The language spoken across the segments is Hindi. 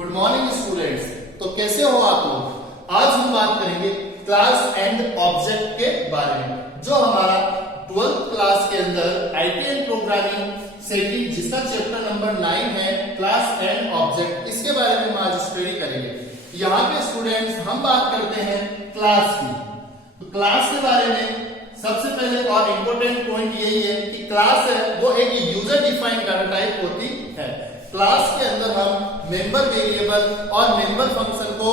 Good morning students. तो कैसे हो आप लोग। आज हम बात करेंगे क्लास एंड ऑब्जेक्ट के बारे में, जो हमारा 12th क्लास के अंदर आईटी एंड प्रोग्रामिंग सेटिंग जिसका चैप्टर नंबर 9 है, क्लास एंड ऑब्जेक्ट, इसके बारे में हम आज स्टडी करेंगे। यहाँ पे स्टूडेंट्स हम बात करते हैं क्लास की। तो क्लास के बारे में सबसे पहले और इम्पोर्टेंट पॉइंट यही है कि क्लास है वो एक यूजर डिफाइंड डाटा टाइप होती है। क्लास के अंदर हम मेंबर वेरिएबल और मेंबर फंक्शन को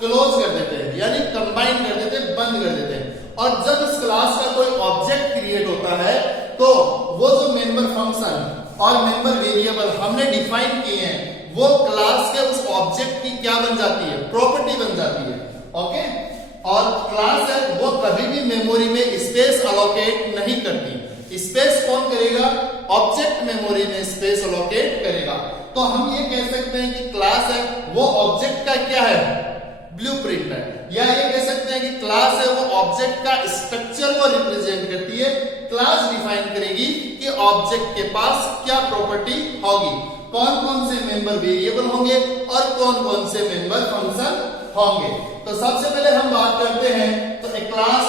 क्लोज कर देते हैं, यानी कंबाइन कर देते हैं, बंद कर देते हैं। और जब इस क्लास का कोई ऑब्जेक्ट क्रिएट होता है तो वो जो मेंबर फंक्शन और मेंबर वेरिएबल हमने डिफाइन किए हैं वो क्लास के उस ऑब्जेक्ट की क्या बन जाती है, प्रॉपर्टी बन जाती है। ओके। और क्लास है वो कभी भी मेमोरी में स्पेस अलोकेट नहीं करती। स्पेस कौन करेगा? ऑब्जेक्ट मेमोरी में स्पेस अलोकेट करेगा। तो हम ये कह सकते हैं कि क्लास है वो ऑब्जेक्ट का क्या है, ब्लूप्रिंट है। या ये कह सकते हैं कि क्लास है वो ऑब्जेक्ट का स्ट्रक्चर को रिप्रेजेंट करती है। क्लास डिफाइन करेगी कि ऑब्जेक्ट के पास क्या प्रॉपर्टी होगी, कौन कौन से मेंबर वेरिएबल होंगे और कौन कौन से मेंबर फंक्शन होंगे। तो सबसे पहले हम बात करते हैं तो a class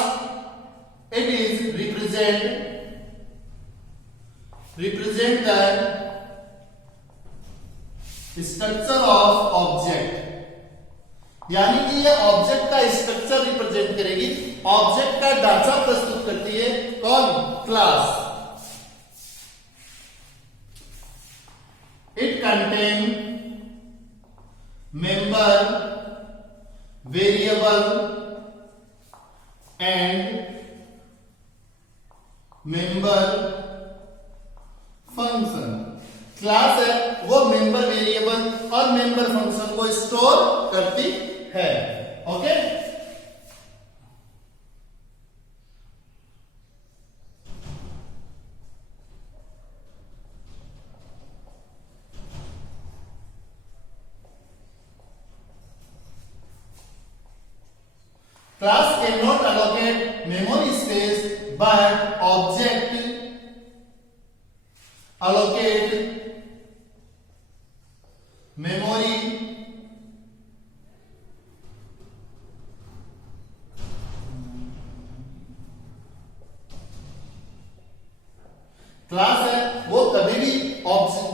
it is represent the structure of object, यानी कि ये ऑब्जेक्ट का स्ट्रक्चर रिप्रेजेंट करेगी, ऑब्जेक्ट का ढांचा प्रस्तुत करती है। कौन? Class. It contain member variable and member function. Class है वो मेंबर वेरिएबल और मेंबर फंक्शन को स्टोर करती है। Okay. Class can not allocate memory space but object allocate memory class है वो कभी भी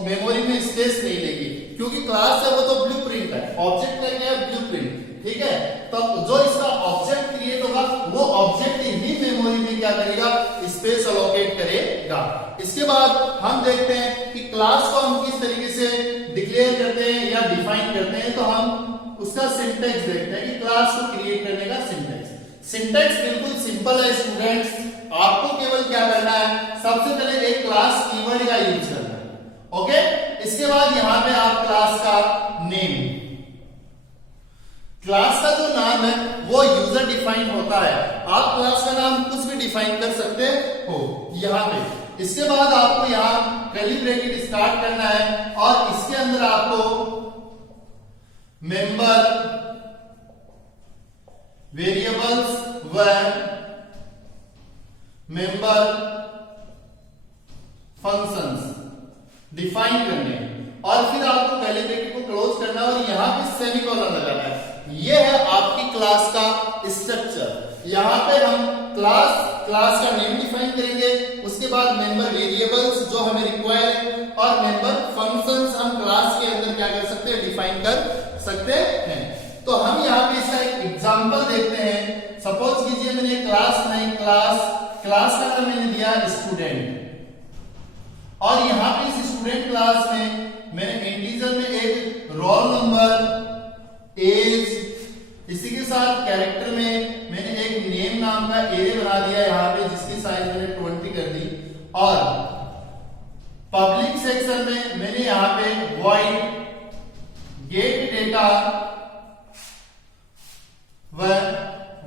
मेमोरी में स्पेस नहीं लेगी, क्योंकि क्लास है वो तो ब्लूप्रिंट है। ऑब्जेक्ट का क्या है? ब्लूप्रिंट। ठीक है। तो जो इसका ऑब्जेक्ट क्रिएट होगा वो ऑब्जेक्ट ही मेमोरी में क्या करेगा, स्पेस अलोकेट करेगा। इसके बाद हम देखते हैं कि क्लास को हम किस तरीके से डिक्लेयर करते हैं या डिफाइन करते हैं। तो हम उसका सिंटैक्स देखते हैं कि क्लास को क्रिएट करने का सिंटैक्स। सिंटैक्स बिल्कुल सिंपल है स्टूडेंट्स। आपको केवल क्या करना है, सबसे पहले एक क्लास कीवर्ड का यूज करना है। ओके। इसके बाद यहां पे आप क्लास का नेम, क्लास का जो नाम है वो यूजर डिफाइंड होता है। आप क्लास का नाम कुछ भी डिफाइन कर सकते हो यहां पे। इसके बाद आपको यहां कर्ली ब्रैकेट स्टार्ट करना है और इसके अंदर आपको मेंबर वेरिएबल्स व मेंबर फंक्शंस डिफाइन करने हैं और फिर आपको कर्ली ब्रैकेट को क्लोज करना है और यहां पे सेमीकोलन लगाना है। ये है आपकी क्लास का स्ट्रक्चर। यहां पे हम क्लास का नेम डिफाइन करेंगे, उसके बाद मेंबर वेरिएबल्स जो हमें रिक्वायर है और मेंबर फंक्शंस हम क्लास के अंदर क्या कर सकते हैं, डिफाइन कर सकते हैं। तो हम यहां पे इसका एक एग्जांपल देखते हैं। सपोज कीजिए मैंने क्लास नहीं, क्लास का नाम मैंने दिया स्टूडेंट और यहां पे इस स्टूडेंट क्लास में मैंने इंटीजर में एक रोल नंबर, एज, इसी के साथ कैरेक्टर में मैंने एक नेम नाम का एरे बना दिया यहां पे, जिसकी साइज मैंने 20 कर दी। और पब्लिक सेक्शन में मैंने यहां पे वॉइड गेट डेटा व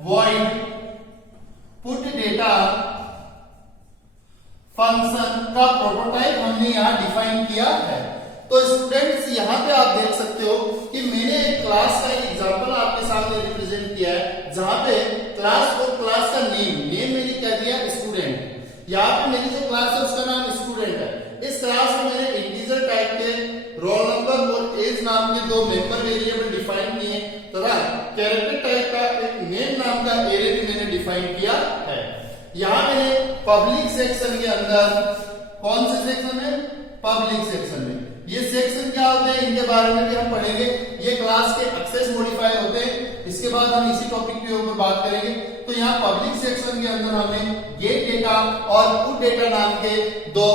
वॉइड पुट डेटा फंक्शन का प्रोटोटाइप हमने यहां डिफाइन किया है। तो स्टूडेंट्स यहां पे आप देख सकते हो कि मैंने एक क्लास का एग्जांपल आपके सामने रिप्रेजेंट किया है, जहां पे क्लास का नेम मैंने क्या दिया, स्टूडेंट। यहां पे मेरी जो क्लास है उसका नाम स्टूडेंट है। इस क्लास में मैंने इंटीजर टाइप के रोल नंबर और एज नाम नाम के दो मेंबर वेरिएबल डिफाइन किए तथा कैरेक्टर टाइप का एक नेम नाम का एरे भी मैंने डिफाइन किया है। यहाँ मैंने पब्लिक सेक्शन के अंदर, कौन से सेक्शन में, पब्लिक सेक्शन में, ये सेक्शन क्या होते हैं इनके बारे में भी हम पढ़ेंगे। ये क्लास के एक्सेस मॉडिफायर होते हैं, इसके बाद हम इसी टॉपिक के ऊपर बात करेंगे। तो यहाँ पब्लिक सेक्शन के अंदर हमने गेट डेटा और पुट डेटा नाम के दो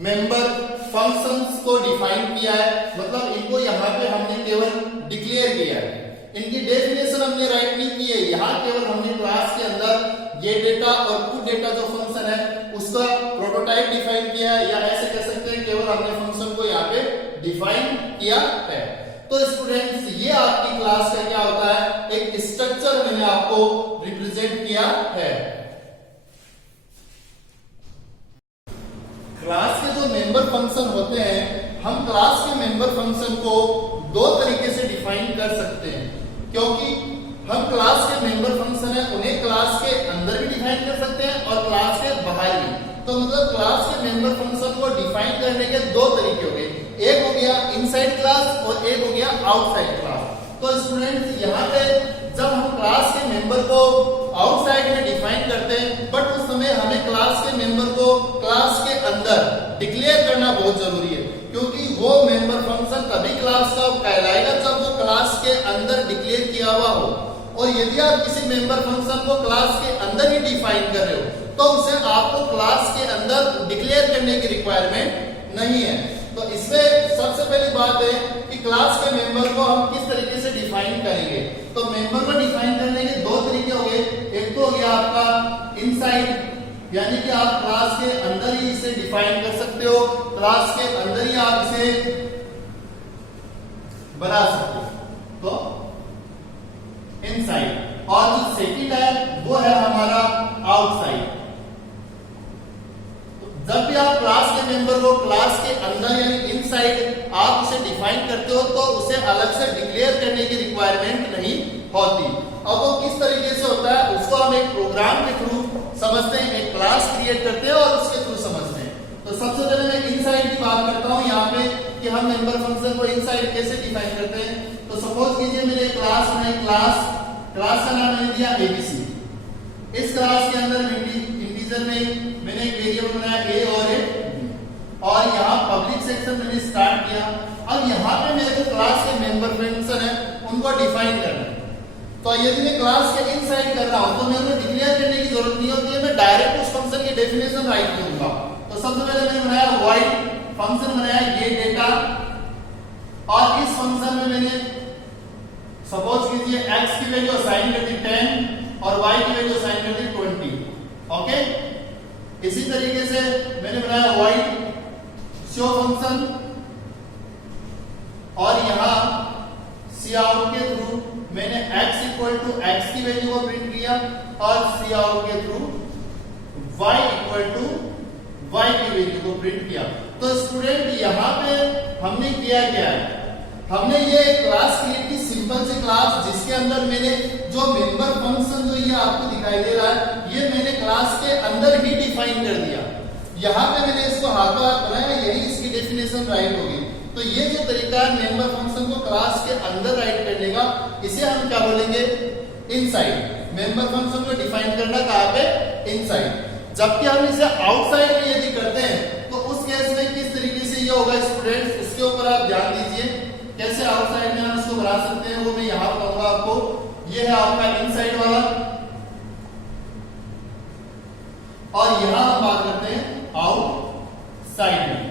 मेंबर फंक्शंस को डिफाइन किया है, मतलब इनको यहाँ पे हमने केवल डिक्लेयर किया है, इनकी डेफिनेशन हमने राइट नहीं की है। यहाँ केवल हमने क्लास के अंदर गेट डेटा और पुट डेटा जो फंक्शन है उसका प्रोटोटाइप डिफाइन किया है, या ऐसे कह सकते हैं केवल हमने फंक्शन को यहाँ पे डिफाइन किया है। तो स्टूडेंट्स ये आपकी क्लास का क्या होता है, एक स्ट्रक्चर मैंने आपको रिप्रेजेंट किया है। क्लास के जो मेंबर फंक्शन होते हैं, हम क्लास के मेंबर फंक्शन को दो तरीके से डिफाइन कर सकते हैं, क्योंकि हम क्लास के मेंबर फंक्शन है उन्हें क्लास के अंदर भी डिफाइन कर सकते हैं और क्लास के बाहर भी। तो मतलब क्लास के मेंबर फंक्शन को डिफाइन करने के दो तरीके हो गए, एक हो गया इनसाइड क्लास और एक हो गया आउटसाइड क्लास। तो स्टूडेंट्स यहाँ पे जब हम क्लास के मेंबर को आउटसाइड में डिफाइन करते हैं, बट उस समय हमें क्लास के मेंबर को क्लास के अंदर डिक्लेयर करना बहुत जरूरी है, क्योंकि वो मेंबर फंक्शन तभी क्लास का कहलाएगा जब वो क्लास के अंदर डिक्लेयर किया हुआ हो। और यदि आप किसी मेंबर फंक्शन को क्लास के अंदर ही डिफाइन कर रहे हो तो उसे आपको क्लास के अंदर डिक्लेयर करने की रिक्वायरमेंट नहीं है। तो इसमें सबसे पहली बात है कि क्लास के मेंबर को हम किस तरीके से डिफाइन करेंगे। तो मेंबर को डिफाइन करने के दो तरीके हो गए, एक तो हो गया आपका इनसाइड, यानी कि आप क्लास के अंदर ही इसे डिफाइन कर सकते हो, क्लास के अंदर ही आप इसे बना सकते हो, तो इनसाइड। और जो सेकंड है वो है हमारा आउटसाइड। जब भी आप क्लास के मेंबर को क्लास के अंदर यानी इनसाइड आप उसे डिफाइन करते हो तो उसे अलग से डिक्लेयर करने की रिक्वायरमेंट नहीं होती। अब वो किस तरीके से होता है उसको हम एक प्रोग्राम के थ्रू समझते हैं, एक क्लास क्रिएट करते हैं और उसके थ्रू समझते हैं। तो सबसे पहले मैं इनसाइड की बात करता हूं यहाँ पे कि हम मेंबर फंक्शन को इनसाइड कैसे डिफाइन करते हैं। तो सपोज कीजिए मैंने एक क्लास बनाई, क्लास का नाम मैंने दिया एबीसी। इस क्लास के अंदर इंटीजर में मैंने एक वेरिएबल बनाया ए और यहाँ पब्लिक सेक्शन मैंने स्टार्ट किया। अब यहाँ पे मेरे जो क्लास के मेंबर फंक्शन है उनको डिफाइन करना है। तो यदि मैं क्लास के इनसाइड कर रहा हूं तो मेरे को डिक्लेयर करने की जरूरत नहीं होती है, मैं डायरेक्ट उस फंक्शन की डेफिनेशन राइट करूंगा। तो सबसे पहले मैंने बनाया void फंक्शन, बनाया गेट डेटा, और इस फंक्शन में मैंने सपोज कीजिए x की वैल्यू असाइन कर दी 10 और y की वैल्यू असाइन कर दी 20। ओके, इसी तरीके से मैंने बनाया void शो फंक्शन और यहां cout के थ्रू मैंने x इक्वल टू x की वैल्यू को प्रिंट किया और cout के through y equal to y की वैल्यू को प्रिंट किया। तो स्टूडेंट यहाँ पे हमने किया क्या है, हमने ये क्लास क्रिएट की, सिंपल सी क्लास जिसके अंदर मैंने जो मेंबर फंक्शन जो ये आपको दिखाई दे रहा है ये मैंने क्लास के अंदर ही डिफाइन कर दिया। यहाँ पे मैंने इसको हाथों हाथ बनाया, यही इसकी डेफिनेशन राइट होगी। तो ये जो तरीका है मेंबर फंक्शन को क्लास के अंदर राइट करने का, इसे हम क्या बोलेंगे, इनसाइड। मेंबर फंक्शन को डिफाइन करना कहाँ पे, इनसाइड। जबकि हम इसे आउटसाइड में यदि करते हैं तो उस केस में किस तरीके से ये होगा स्टूडेंट्स, उसके ऊपर आप ध्यान दीजिए। कैसे आउटसाइड में हम इसको बना सकते हैं वो मैं यहां बताऊंगा आपको। ये है आपका इनसाइड वाला और यहां हम बात करते हैं आउटसाइड में,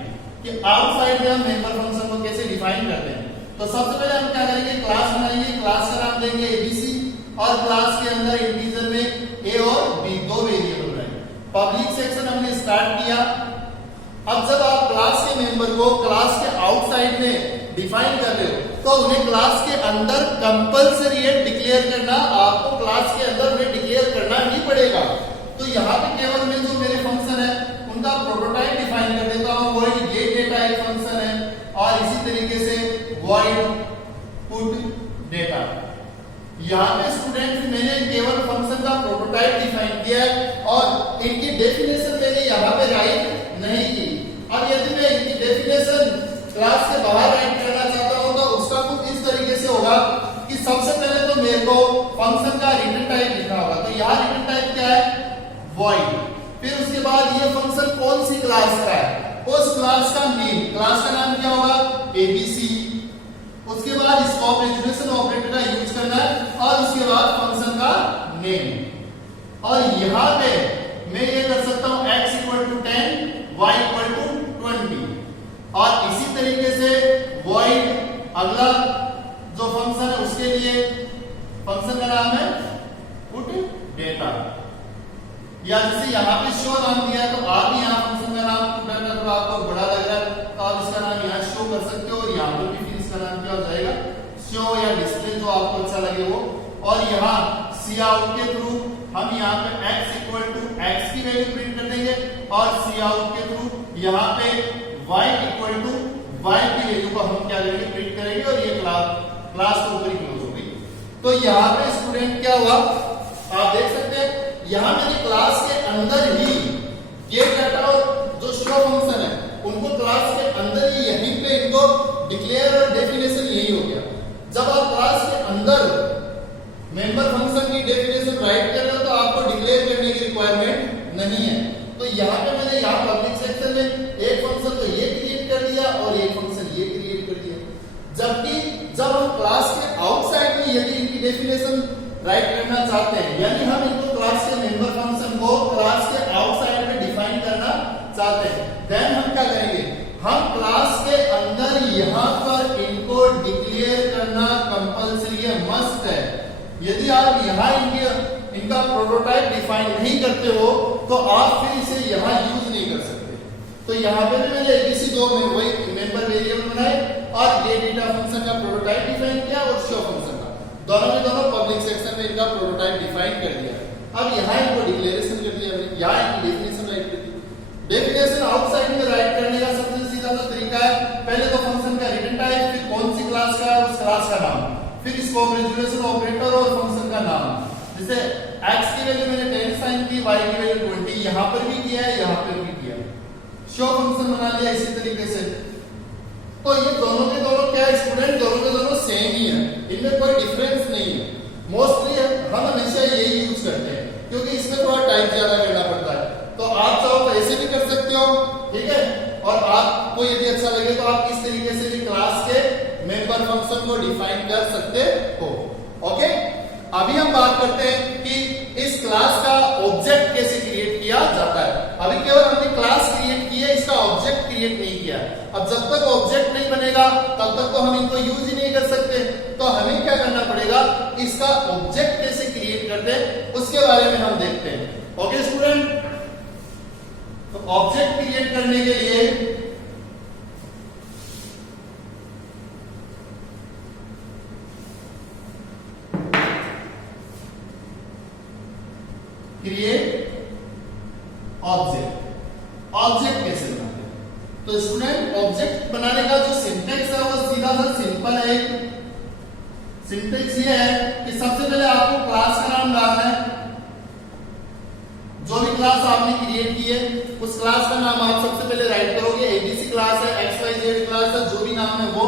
कि आउटसाइड में हम मेंबर फंक्शन को कैसे डिफाइन करते हैं। तो सबसे पहले हम क्या करेंगे, क्लास बनाएंगे, क्लास का नाम देंगे एबीसी और क्लास के अंदर इंटीजर में ए और बी दो वेरिएबल बनाएंगे। पब्लिक सेक्शन हमने स्टार्ट किया। अब जब आप क्लास के मेंबर को क्लास के आउटसाइड में डिफाइन कर रहे हो तो उन्हें क्लास के अंदर कंपलसरी है डिक्लेयर करना, आपको क्लास के अंदर उन्हें डिक्लेयर करना ही पड़ेगा। तो यहाँ पे केवल मैं जो मेरे फंक्शन है उनका प्रोटोटाइप डिफाइन कर देता हूँ, void गेट डेटा एक फंक्शन है और इसी तरीके से void put डेटा। यहाँ पे स्टूडेंट मैंने केवल फंक्शन का प्रोटोटाइप डिफाइन किया है और इनकी डेफिनेशन मैंने यहाँ पे राइट नहीं की। अब यदि मैं इनकी डेफिनेशन क्लास से बाहर राइट करना चाहता हूँ तो सबसे पहले तो मेरे को फंक्शन का रिटर्न टाइप लिखना होगा। तो यहाँ रिटर्न टाइप क्या है? void। फिर उसके बाद ये फंक्शन कौन सी क्लास का है? उस क्लास का नेम, क्लास का नाम क्या होगा? एबीसी। उसके बाद इस ऑपरेशन ऑपरेटर का यूज करना है और उसके बाद फंक्शन का नेम। और यहाँ पे मैं ये कर सकता हूं x equal to 10, y equal to 20। और इसी तरीके से void अगला जो फंक्शन है उसके लिए फंक्शन का नाम है put data। या जैसे यहाँ पे शो नाम दिया है तो आप यहाँ फंक्शन का नाम put data, तो आपको बड़ा लग रहा है तो आप इसका नाम यहाँ शो कर सकते हो और यहाँ पर भी फिर इसका नाम क्या हो जाएगा? शो या डिस्प्ले, जो आपको अच्छा लगे वो। और यहाँ सी आउट के थ्रू हम यहाँ पे x इक्वल टू x की वैल्यू प्रिंट कर देंगे और सी आउट के थ्रू यहाँ पे y इक्वल टू y की वैल्यू को हम क्या करेंगे? प्रिंट करेंगे और ये क्लास तो ऊपर ही क्लोज हो गई। तो यहाँ पे स्टूडेंट क्या हुआ आप देख सकते हैं, यहाँ मैंने क्लास के अंदर ही गेट डाटा और जो शो फंक्शन है उनको क्लास के अंदर ही यहीं पे इनको डिक्लेयर और डेफिनेशन यही हो गया। जब आप क्लास के अंदर मेंबर फंक्शन की डेफिनेशन राइट कर रहे हो तो आपको डिक्लेयर करने की रिक्वायरमेंट नहीं है। तो यहाँ पे मैंने यहाँ पब्लिक सेक्शन में एक फंक्शन तो ये क्रिएट कर दिया और एक फंक्शन ये क्रिएट कर दिया। जबकि जब हम क्लास के आउटसाइड में यदि इनकी डेफिनेशन राइट करना चाहते हैं, यानी हम इनको क्लास के मेंबर फंक्शन को क्लास के आउटसाइड में डिफाइन करना चाहते हैं, देन हम क्या करेंगे? हम क्लास के अंदर यहाँ पर इनको डिक्लेयर करना कंपल्सरी है, मस्ट है। यदि आप यहाँ इनका प्रोटोटाइप डिफाइन नहीं करते हो तो आप फिर इसे यहाँ यूज नहीं कर सकते। तो यहाँ पे भी मैंने एबीसी दो में वही मेंबर वेरिएबल बनाए और गेट डेटा फंक्शन का प्रोटोटाइप डिफाइन किया और शो फंक्शन का, दोनों में दोनों पब्लिक सेक्शन में इनका प्रोटोटाइप डिफाइन कर दिया। अब यहाँ इनको डिक्लेरेशन कर दिया, यहाँ इनकी डेफिनेशन राइट कर दी। डेफिनेशन आउटसाइड में राइट करने का सबसे सीधा तो तरीका है, पहले तो फंक्शन का रिटर्न टाइप, फिर कौन सी क्लास का है उस क्लास का नाम, फिर इसको ग्रेजुएशन ऑपरेटर और फंक्शन का नाम। जैसे x की वैल्यू मैंने 10 साइन की, y की वैल्यू 20, यहाँ पर भी किया है यहाँ पर भी किया। शो फंक्शन बना लिया इसी तरीके से। तो ये दोनों के दोनों क्या है स्टूडेंट? दोनों के दोनों सेम ही है, इनमें कोई डिफरेंस नहीं है। मोस्टली हम हमेशा यही यूज करते हैं क्योंकि इसमें थोड़ा टाइम ज्यादा करना पड़ता है। तो आप चाहो तो ऐसे भी कर सकते हो, ठीक है। और आपको यदि अच्छा लगे तो आप इस तरीके से भी क्लास के मेंबर फंक्शन को डिफाइन कर सकते हो। ओके, अभी हम बात करते हैं कि इस क्लास का ऑब्जेक्ट कैसे क्रिएट किया जाता है। अभी केवल हमने क्लास क्रिएट की है, इसका ऑब्जेक्ट क्रिएट नहीं किया। अब जब तक ऑब्जेक्ट नहीं बनेगा तब तक तो हम इनको यूज ही नहीं कर सकते। तो हमें क्या करना पड़ेगा? इसका ऑब्जेक्ट कैसे क्रिएट करते हैं उसके बारे में हम देखते हैं। ओके स्टूडेंट, तो ऑब्जेक्ट क्रिएट करने के लिए क्रिएट ऑब्जेक्ट। ऑब्जेक्ट कैसे बनाते हैं? तो स्टूडेंट ऑब्जेक्ट बनाने का जो सिंटेक्स है वो सीधा सा सिंपल है। सिंटेक्स ये है कि सबसे पहले आपको क्लास का नाम डालना है। जो भी क्लास आपने क्रिएट की है उस क्लास का नाम आप सबसे पहले राइट करोगे। एबीसी क्लास है, XYZ क्लास है, जो भी नाम है वो।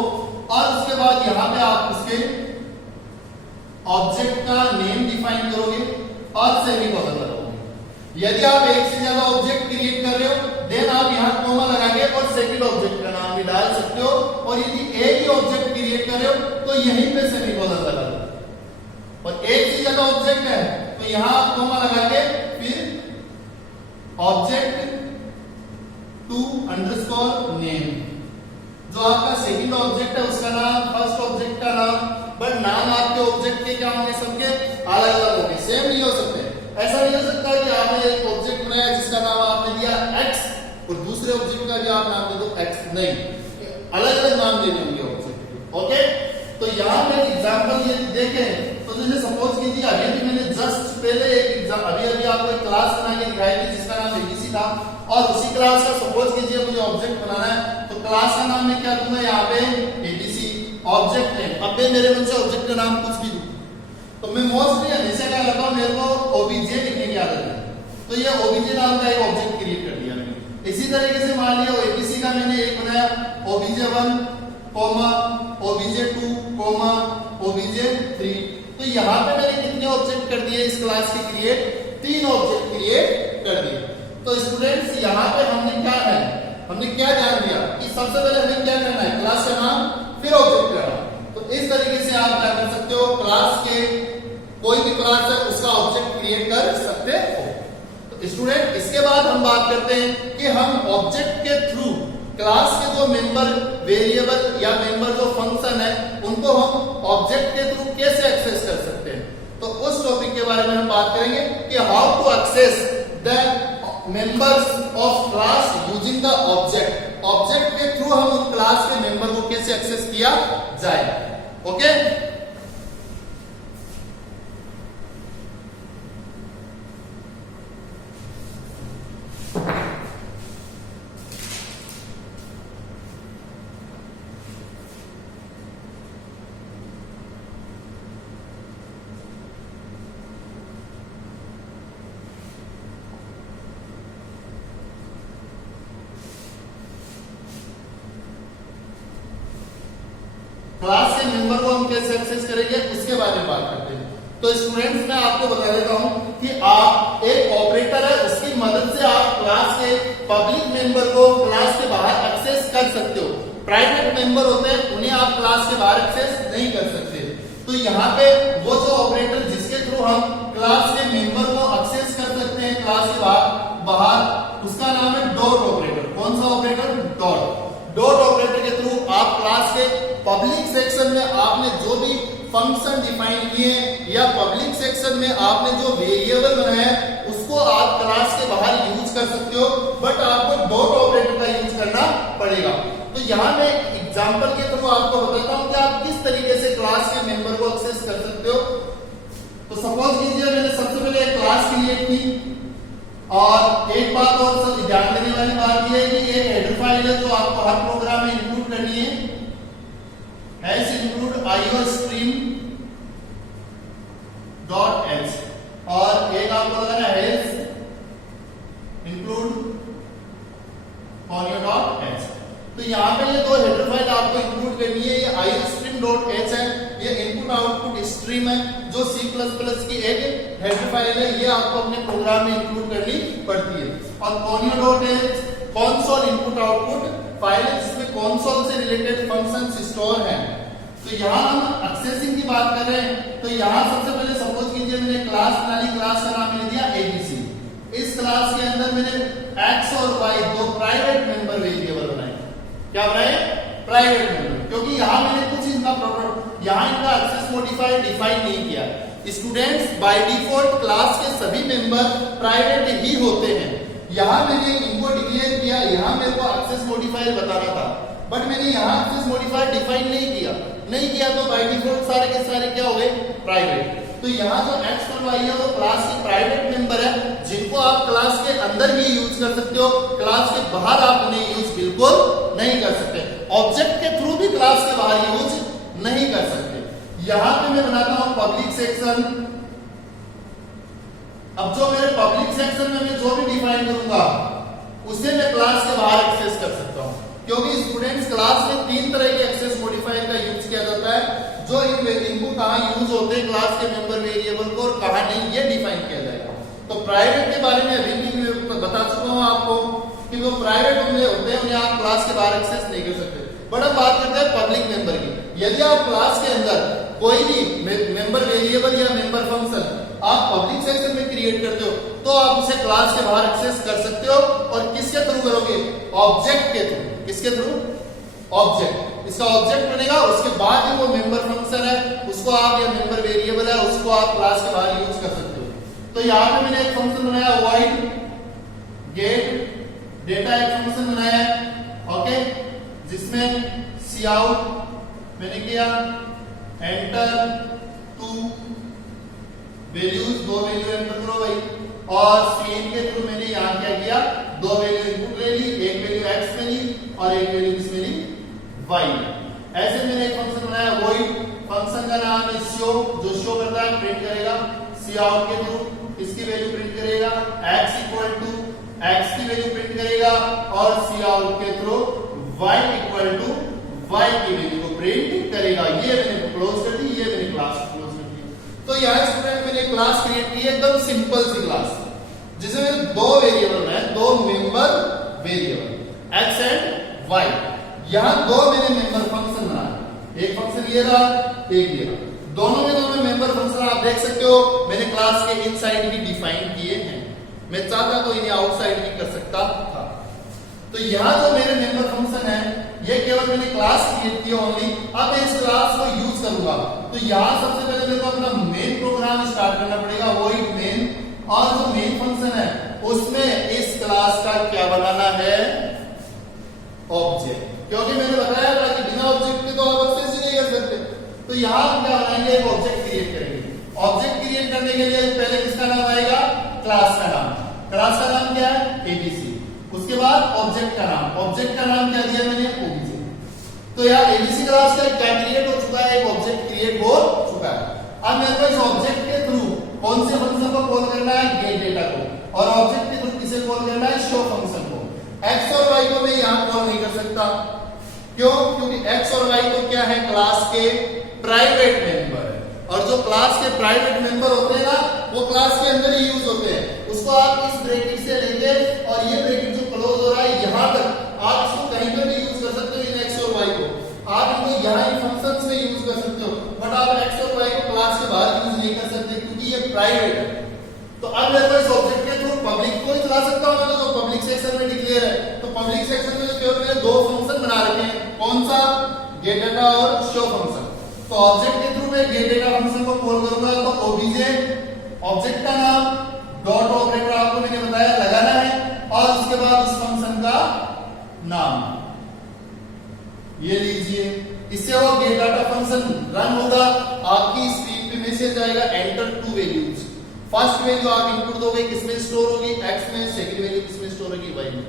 और उसके बाद यहाँ पे आप उसके ऑब्जेक्ट का नेम डिफाइन करोगे और सेमीकोलन लगाओगे। यदि आप एक से ज्यादा ऑब्जेक्ट क्रिएट कर रहे हो देन आप यहाँ कोमा लगाके और सेकंड ऑब्जेक्ट का नाम भी डाल सकते हो। और यदि एक ही ऑब्जेक्ट क्रिएट कर रहे हो तो यहीं पे सेमीकोलन लगा दो। और एक से ज्यादा ऑब्जेक्ट है तो यहाँ आप कोमा लगा के फिर ऑब्जेक्ट टू अंडरस्कोर नेम, जो आपका सेकंड ऑब्जेक्ट है उसका नाम, फर्स्ट ऑब्जेक्ट का नाम, बट नाम आपके ऑब्जेक्ट के क्या होंगे? सबके अलग अलग होंगे, सेम नहीं हो सकते। ऐसा नहीं हो सकता कि आपने एक ऑब्जेक्ट बनाया जिसका नाम आपने दिया x और दूसरे ऑब्जेक्ट का भी आप नाम दे दो x, नहीं, अलग अलग नाम देने होंगे ऑब्जेक्ट के। ओके, तो यहाँ पे एग्जांपल ये देखें तो जैसे सपोज कीजिए अभी मैंने जस्ट पहले अभी आपको एक क्लास बना के दिखाई थी जिसका नाम एबीसी था और उसी क्लास का सपोज कीजिए मुझे ऑब्जेक्ट बनाना है तो क्लास का नाम मैं क्या दूंगा? यहाँ पे एबीसी ऑब्जेक्ट है। अब मेरे मन से ऑब्जेक्ट का नाम कुछ भी दूं तो मैं मोस्टली हमेशा क्या करता हूँ, मेरे को ओबीजे लिखने की आदत है तो ये ओबीजे नाम का एक ऑब्जेक्ट क्रिएट कर दिया मैंने। इसी तरीके से मान लिया एबीसी का मैंने एक बनाया ओबीजे 1, obj2 obj3। तो यहाँ पे मैंने कितने ऑब्जेक्ट कर दिए इस क्लास के क्रिएट, 3 ऑब्जेक्ट क्रिएट कर दिए। तो स्टूडेंट्स यहाँ पे हमने क्या ध्यान दिया कि सबसे पहले हमें क्या करना है, क्लास का नाम फिर ऑब्जेक्ट का नाम। तो इस तरीके से आप क्या कर सकते हो, क्लास के कोई भी क्लास है उसका ऑब्जेक्ट क्रिएट कर सकते हो। तो स्टूडेंट इसके बाद हम बात करते हैं कि हम ऑब्जेक्ट के थ्रू क्लास के जो मेंबर वेरिएबल या मेंबर जो फंक्शन है उनको हम ऑब्जेक्ट के थ्रू कैसे एक्सेस कर सकते हैं। तो उस टॉपिक के बारे में हम बात करेंगे कि how to access the members of class using the object. Object के थ्रू हम उन क्लास के मेंबर को कैसे एक्सेस किया जाए। ओके क्लास के मेंबर को हम कैसे एक्सेस करेंगे उसके बारे में बात करते हैं। तो स्टूडेंट्स मैं आपको बता देता हूं कि आप एक ऑपरेटर है उसकी मदद से आप क्लास के पब्लिक मेंबर को क्लास के बाहर एक्सेस कर सकते हो। प्राइवेट मेंबर होते हैं उन्हें आप क्लास के बाहर एक्सेस नहीं कर सकते। तो यहाँ पे वो जो ऑपरेटर जिसके थ्रू हम क्लास के मेंबर को एक्सेस कर सकते हैं क्लास के बाहर उसका नाम है डॉट ऑपरेटर। कौन सा ऑपरेटर, डॉट ऑपरेटर के थ्रू आप क्लास के पब्लिक सेक्शन में आपने जो भी फंक्शन डिफाइन किए या पब्लिक सेक्शन में आपने जो वेरिएबल बनाया है उसको आप क्लास के बाहर यूज कर सकते हो, बट आपको डॉट ऑपरेटर का यूज करना पड़ेगा। तो यहाँ मैं एग्जांपल के थ्रू आपको बताता हूँ कि आप किस तरीके से क्लास के मेंबर को एक्सेस कर सकते हो। तो सपोज कीजिए मैंने सबसे पहले एक क्लास क्रिएट की और एक बात और सब ध्यान देने वाली बात यह है कि एक हेडर फाइल है जो आपको हर प्रोग्राम में इंक्लूड करनी है। Has include iostream.h और एक आपको लगाना है has include conio.h। तो यहाँ पे ये दो हेडर फाइल आपको इंक्लूड करनी है। ये iostream.h है, ये इनपुट आउटपुट स्ट्रीम है जो C++ की एक हेडर फाइल है, ये आपको अपने प्रोग्राम में इंक्लूड करनी पड़ती है। और conio.h console input output file है जिसमें कंसोल से रिलेटेड फंक्शंस स्टोर हैं। तो यहाँ हम एक्सेसिंग की बात कर रहे हैं। तो यहाँ सबसे पहले सपोज कीजिए मैंने क्लास बना ली, क्लास का नाम मैंने दिया ABC। इस क्लास के अंदर मैंने x और y दो प्राइवेट मेंबर वेरिएबल बनाए। क्या बनाए, प्राइवेट मेंबर, क्योंकि यहाँ मैंने कुछ यहाँ इनका एक्सेस मॉडिफायर डिफाइन नहीं किया। स्टूडेंट्स बाय डिफॉल्ट क्लास के सभी मेंबर प्राइवेट ही होते हैं। यहाँ मैंने इनको डिक्लेयर किया, यहाँ मेरे को एक्सेस मॉडिफायर बताना था, बट मैंने यहाँ एक्सेस मॉडिफायर डिफाइन नहीं किया तो बाय डिफॉल्ट सारे के सारे क्या हो गए, प्राइवेट। तो यहाँ जो x और y है वो क्लास के प्राइवेट मेंबर है जिनको आप क्लास के अंदर ही यूज कर सकते हो, क्लास के बाहर आप उन्हें यूज बिल्कुल नहीं कर सकते। ऑब्जेक्ट के थ्रू भी क्लास के बाहर यूज नहीं कर सकते। यहाँ पे मैं बनाता हूँ पब्लिक सेक्शन। अब जो मेरे पब्लिक सेक्शन में मैं जो भी डिफाइन करूंगा उसे मैं क्लास के बाहर एक्सेस कर सकता हूँ, क्योंकि स्टूडेंट्स क्लास में 3 तरह के एक्सेस मॉडिफायर का यूज किया जाता है जो इनको कहाँ यूज होते हैं, क्लास के मेंबर वेरिएबल को, और कहाँ नहीं, ये डिफाइन किया जाएगा। तो प्राइवेट के बारे में अभी भी बता चुका हूँ आपको कि जो प्राइवेट होते हैं उन्हें आप क्लास के बाहर एक्सेस नहीं कर सकते। बट अब बात करते हैं पब्लिक मेंबर की। यदि आप क्लास के अंदर कोई भी मेंबर वेरिएबल या मेंबर फंक्शन आप पब्लिक सेक्शन में क्रिएट करते हो तो आप उसे क्लास के बाहर एक्सेस कर सकते हो। और किसके थ्रू करोगे, ऑब्जेक्ट के थ्रू। किसके थ्रू, ऑब्जेक्ट। इसका ऑब्जेक्ट बनेगा, उसके बाद ही वो मेंबर फंक्शन है उसको आप, या मेंबर वेरिएबल है उसको आप क्लास के बाहर यूज कर सकते हो। तो यहाँ पे मैंने एक फंक्शन बनाया void get डेटा, एक फंक्शन बनाया है, ओके, जिसमें cout मैंने किया, enter to values, 2 value enter करो भाई, और cin के थ्रू मैंने यहाँ क्या किया, 2 वैल्यू इनपुट ले ली, एक वैल्यू x में ली और एक वैल्यू किसमें ली, y। ऐसे मैंने एक फंक्शन बनाया void, फंक्शन का नाम है show, जो शो करता है प्रिंट करेगा, cout के थ्रू इसकी वैल्यू प्रिंट करेगा, x इक्वल टू x की वैल्यू प्रिंट करेगा, और cout के through y equal to y की वैल्यू को प्रिंट करेगा। ये मैंने क्लोज कर दी, ये मैंने क्लास क्लोज कर दी। तो यहाँ स्टूडेंट मैंने क्लास क्रिएट की है, एकदम सिंपल सी क्लास जिसमें दो वेरिएबल है, दो member variable X and Y. यहाँ दो मैंने मेंबर फंक्शन बनाया, एक फंक्शन ये रहा, एक ये रहा। दोनों में मेंबर फंक्शन आप देख सकते हो मैंने क्लास के इनसाइड भी डिफाइन किए हैं। मैं चाहता तो इन्हें आउटसाइड भी कर सकता था। तो यहाँ जो मेरे मेंबर फंक्शन है ये केवल मैंने क्लास क्रिएट किया ओनली। अब मैं इस क्लास को यूज करूंगा तो यहाँ सबसे पहले मेरे को अपना मेन प्रोग्राम स्टार्ट करना पड़ेगा, वही मेन। और जो मेन फंक्शन है उसमें इस क्लास का क्या बनाना है, ऑब्जेक्ट। क्योंकि मैंने बताया था कि बिना ऑब्जेक्ट के तो आप एक्सेस ही नहीं कर सकते। तो यहाँ हम क्या बनाएंगे, एक ऑब्जेक्ट क्रिएट करेंगे। ऑब्जेक्ट क्रिएट करने के लिए पहले किसका नाम आएगा, क्लास का नाम। क्लास का नाम क्या है, एबीसी। उसके बाद ऑब्जेक्ट का नाम, ऑब्जेक्ट का नाम क्या दिया मैंने, ओबीसी। तो यहाँ एबीसी क्लास का क्या क्रिएट हो चुका है, एक ऑब्जेक्ट क्रिएट हो चुका है। अब मेरे को इस ऑब्जेक्ट के थ्रू कौन से फंक्शन को कॉल करना है, गेट डेटा को। और ऑब्जेक्ट के थ्रू किसे कॉल करना है, शो फंक्शन को। एक्स और वाई को मैं यहाँ कॉल नहीं कर सकता, क्यों, क्योंकि एक्स और वाई तो क्या है, क्लास के प्राइवेट मेंबर है। और जो क्लास के प्राइवेट मेंबर होते हैं ना वो क्लास के अंदर ही यूज होते हैं। उसको आप इस ब्रैकेट से लेके और ये ब्रैकेट जो क्लोज हो रहा है यहाँ तक आप इसको कहीं पर भी यूज कर सकते हो, इन एक्स और वाई को। आप इनको यहाँ इन फंक्शन में यूज कर सकते हो, बट आप एक्स और वाई को क्लास के बाहर यूज नहीं कर सकते क्योंकि ये प्राइवेट है। तो अब मेरे को इस ऑब्जेक्ट के थ्रू पब्लिक को ही चला सकता हूँ, मैं तो पब्लिक सेक्शन में डिक्लेयर है। तो पब्लिक सेक्शन में केवल मैंने दो फंक्शन बना रखे हैं, कौन सा, गेट डेटा और शो फंक्शन। तो ऑब्जेक्ट के थ्रू मैं गेट डेटा फंक्शन को कॉल करूंगा तो ओबीजे ऑब्जेक्ट का नाम डॉट ऑपरेटर आपको मैंने बताया लगाना है और उसके बाद उस फंक्शन का नाम ये लीजिए। इससे वो गेट डाटा फंक्शन रन होगा, आपकी स्क्रीन पे मैसेज आएगा enter to values. First value आप इनपुट दोगे, किसमें स्टोर होगी, एक्स में। सेकंड वैल्यू किसमें स्टोर होगी, वाई में।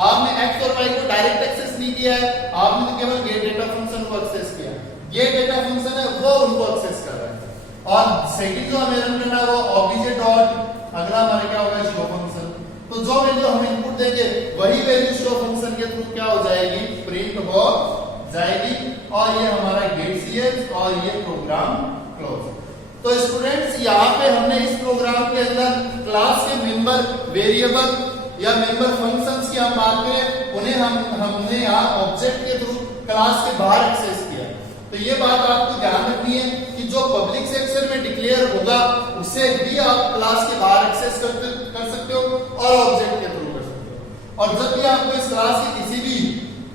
आपने एक्स और वाई को डायरेक्ट एक्सेस नहीं किया है, आपने तो केवल गेट डेटा फंक्शन को एक्सेस किया। ये डेटा फंक्शन है वो उनको एक्सेस कर रहा है। और सेकंड जो हमें रन करना है वो ऑब्जेक्ट डॉट, अगला हमारा क्या होगा, शो फंक्शन। तो जो वैल्यू हम इनपुट देंगे वही वैल्यू शो फंक्शन के थ्रू क्या हो जाएगी, प्रिंट हो जाएगी। और ये हमारा गेट सीएच और ये प्रोग्राम क्लोज। तो स्टूडेंट्स यहाँ पे हमने इस प्रोग्राम के अंदर क्लास के मेंबर वेरिएबल या मेंबर फंक्शंस की हम बात करें, उन्हें हमने यहाँ ऑब्जेक्ट के थ्रू क्लास के बाहर एक्सेस किया। तो ये बात आपको ध्यान रखनी है कि जो पब्लिक सेक्शन में डिक्लेयर होगा उसे भी आप क्लास के बाहर एक्सेस कर सकते हो और ऑब्जेक्ट के थ्रू कर सकते हो। और जब भी आपको इस क्लास के किसी भी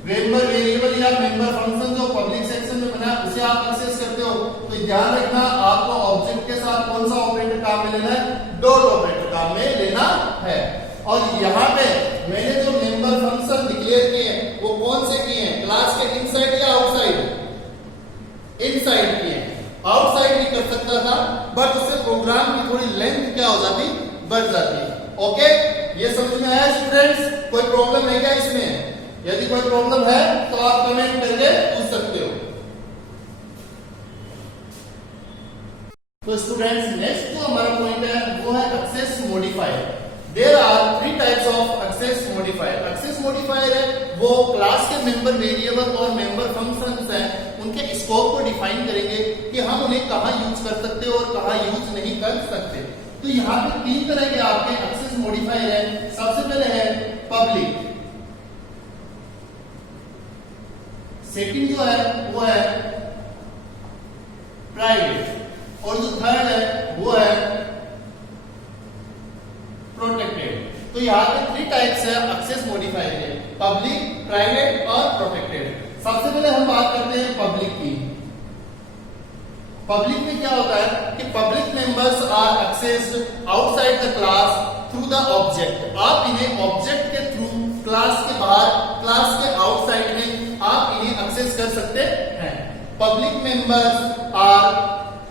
मेंबर वेरिएबल या मेंबर फंक्शन जो पब्लिक सेक्शन में बना है उसे आप एक्सेस करते हो तो ध्यान रखना आपको ऑब्जेक्ट के साथ कौन सा ऑपरेटर काम में लेना है, डॉट ऑपरेटर काम में लेना है। और यहाँ पे मैंने जो मेंबर फंक्शन डिक्लेयर किए हैं वो कौन से किए हैं, क्लास के इनसाइड या आउटसाइड, इनसाइड किए। आउटसाइड भी कर सकता था बट उससे प्रोग्राम की थोड़ी लेंथ क्या हो जाती, बढ़ जाती। ओके, ये समझ में आया स्टूडेंट्स, कोई प्रॉब्लम है क्या इसमें? यदि कोई प्रॉब्लम है तो आप कमेंट करके पूछ सकते हो। तो स्टूडेंट्स नेक्स्ट जो हमारा पॉइंट है वो है access modifier. There are three types of access modifier. Access modifier है वो क्लास के मेंबर वेरिएबल और मेंबर फंक्शंस हैं, उनके स्कोप को डिफाइन करेंगे कि हम उन्हें कहाँ यूज कर सकते हो और कहाँ यूज नहीं कर सकते। तो यहाँ पे तीन तरह के आपके एक्सेस मॉडिफायर हैं। सबसे पहले है पब्लिक, सेकंड जो है वो है प्राइवेट और जो थर्ड है वो है प्रोटेक्टेड। तो यहाँ पे थ्री टाइप्स है एक्सेस मॉडिफायर के, पब्लिक, प्राइवेट और प्रोटेक्टेड। सबसे पहले हम बात करते हैं पब्लिक की। पब्लिक में क्या होता है कि public members are accessed outside the class through the object. आप इन्हें ऑब्जेक्ट के थ्रू क्लास के बाहर, क्लास के आउटसाइड में आप इन्हें एक्सेस कर सकते हैं। Public members are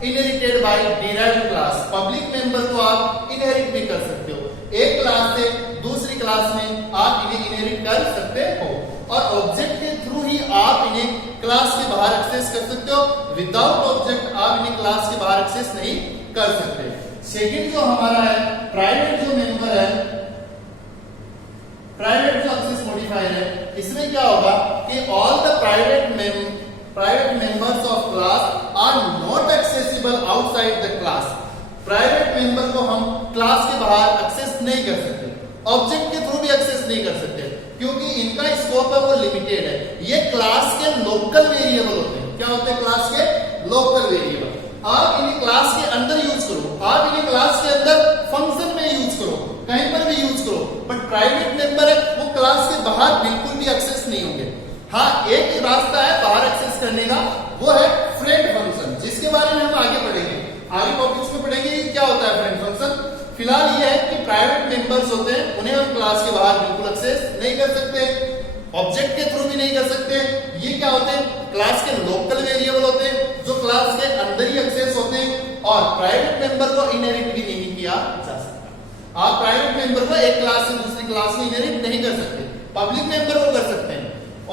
inherited by derived class. Public member को आप इनहेरिट भी कर सकते हो, एक क्लास से दूसरी क्लास में आप इन्हें इनहेरिट कर सकते हो। और ऑब्जेक्ट के थ्रू ही आप इन्हें क्लास के बाहर एक्सेस कर सकते हो, विदाउट ऑब्जेक्ट आप इन्हें क्लास के बाहर एक्सेस नहीं कर सकते। सेकंड जो हमारा है प्राइवेट जो मेंबर है, प्राइवेट जो एक्सेस मॉडिफायर है, इसमें क्या होगा कि all the private private members of class are not accessible outside the class. Private member को हम क्लास के बाहर एक्सेस नहीं कर सकते, ऑब्जेक्ट के थ्रू भी एक्सेस नहीं कर सकते, क्योंकि इनका स्कोप है वो लिमिटेड है। ये क्लास के लोकल वेरिएबल होते हैं। क्या होते हैं? क्लास के लोकल वेरिएबल। आप इन्हें क्लास के अंदर यूज करो, आप इन्हें क्लास के अंदर फंक्शन में यूज करो, कहीं पर भी यूज करो, बट प्राइवेट मेंबर है वो क्लास के बाहर बिल्कुल भी एक्सेस नहीं होंगे। हाँ, एक रास्ता है बाहर एक्सेस करने का, वो है फ्रेंड फंक्शन, जिसके बारे में हम आगे पढ़ेंगे, आगे टॉपिक्स में पढ़ेंगे कि क्या होता है फ्रेंड फंक्शन। फिलहाल ये है कि प्राइवेट मेंबर्स होते हैं, उन्हें हम क्लास के बाहर बिल्कुल एक्सेस नहीं कर सकते, ऑब्जेक्ट के थ्रू भी नहीं कर सकते। ये क्या होते हैं? क्लास के लोकल वेरिएबल होते हैं जो क्लास के अंदर ही एक्सेस होते हैं, और प्राइवेट मेंबर को इनहेरिट भी नहीं किया जा सकता। आप प्राइवेट मेंबर को एक क्लास से दूसरी क्लास में इनहेरिट नहीं कर सकते, पब्लिक मेंबर को कर सकते हैं।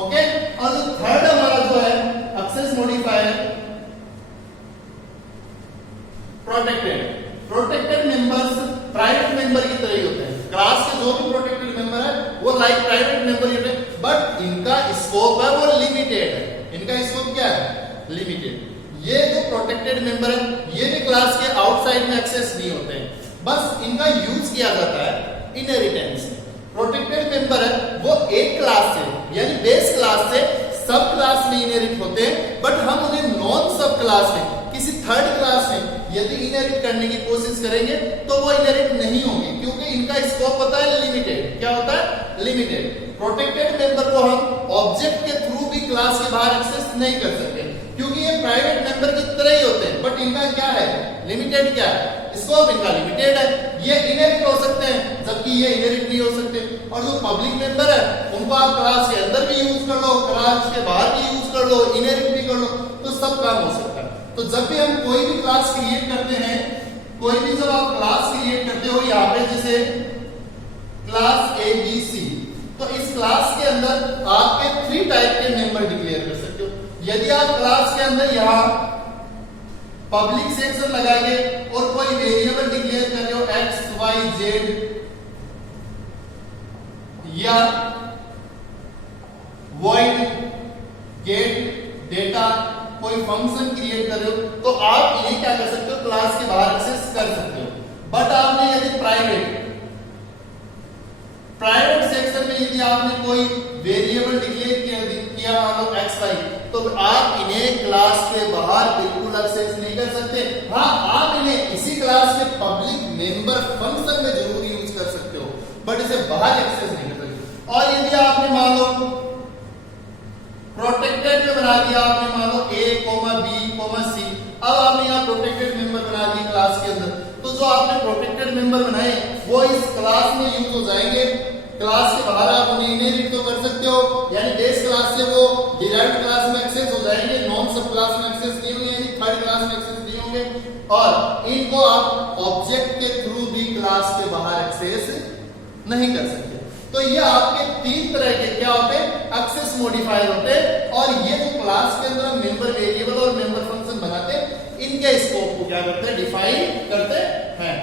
ओके, और जो थर्ड हमारा जो है access modifier, protected. Protected members private member की तरह ही होते हैं। क्लास के जो भी प्रोटेक्टेड मेंबर है वो लाइक प्राइवेट मेंबर ही होते हैं, बट इनका स्कोप है वो लिमिटेड है। इनका स्कोप क्या है? लिमिटेड। ये जो प्रोटेक्टेड मेंबर है ये भी क्लास के आउटसाइड में एक्सेस नहीं होते हैं, बस इनका यूज किया जाता है इनहेरिटेंस। प्रोटेक्टेड मेंबर है वो एक क्लास से यानी बेस क्लास से सब क्लास में इनहेरिट होते हैं, बट हम उन्हें नॉन सब क्लास में किसी थर्ड क्लास में यदि इनहेरिट करने की कोशिश करेंगे तो वो इनहेरिट नहीं होंगे, क्योंकि इनका स्कोप होता है लिमिटेड। क्या होता है? लिमिटेड। प्रोटेक्टेड मेंबर को हम ऑब्जेक्ट के थ्रू भी क्लास के बाहर एक्सेस नहीं कर सकते, क्योंकि ये प्राइवेट मेंबर की तरह ही होते हैं, बट इनका क्या है? लिमिटेड। क्या है? स्कोप इनका लिमिटेड है। ये इनहेरिट हो सकते हैं जबकि ये इनहेरिट नहीं हो सकते। और जो पब्लिक मेंबर है उनको आप क्लास के अंदर भी यूज कर लो, क्लास के बाहर भी यूज कर लो, इनहेरिट भी कर लो, तो सब काम हो सकता है। तो जब भी हम कोई भी क्लास क्रिएट करते हैं, कोई भी जब आप क्लास क्रिएट करते हो, यहाँ पे जैसे क्लास ABC, तो इस क्लास के अंदर आपके 3 टाइप के मेंबर डिक्लेयर कर सकते हो। यदि आप क्लास के अंदर यहाँ पब्लिक सेक्शन लगाएंगे और कोई वेरिएबल डिक्लेयर कर रहे हो X, Y, Z, या void get data कोई फंक्शन क्रिएट कर रहे हो, तो आप इन्हें क्या कर सकते हो? क्लास के बाहर एक्सेस कर सकते हो। बट आपने यदि प्राइवेट सेक्शन में यदि आपने कोई वेरिएबल डिक्लेयर किया मान लो XY, तो आप इन्हें क्लास के बाहर बिल्कुल एक्सेस नहीं कर सकते। हाँ, आप इन्हें इसी क्लास के पब्लिक मेंबर फंक्शन में जरूर यूज कर सकते हो, बट इसे बाहर एक्सेस नहीं कर सकते। और यदि आपने मान लो प्रोटेक्टेड में बना दिया, आपने मान लो A, B, C, अब आपने यहाँ प्रोटेक्टेड मेंबर बना दिए क्लास के अंदर, तो जो आपने प्रोटेक्टेड मेंबर बनाए वो इस क्लास में यूज हो जाएंगे। क्लास के बाहर आप उन्हें इनहेरिट तो कर सकते हो, यानी बेस क्लास से वो डिराइव्ड क्लास में एक्सेस हो जाएंगे, नॉन सब क्लास में एक्सेस नहीं होंगे, यानी थर्ड क्लास में एक्सेस नहीं होंगे, और इनको आप ऑब्जेक्ट के थ्रू भी क्लास के बाहर एक्सेस नहीं कर सकते। तो ये आपके 3 तरह के क्या होते हैं? एक्सेस मॉडिफायर होते हैं। और ये जो क्लास के अंदर हम मेंबर वेरिएबल और मेंबर फंक्शन बनाते हैं, इनके स्कोप को क्या करते हैं? डिफाइन करते हैं।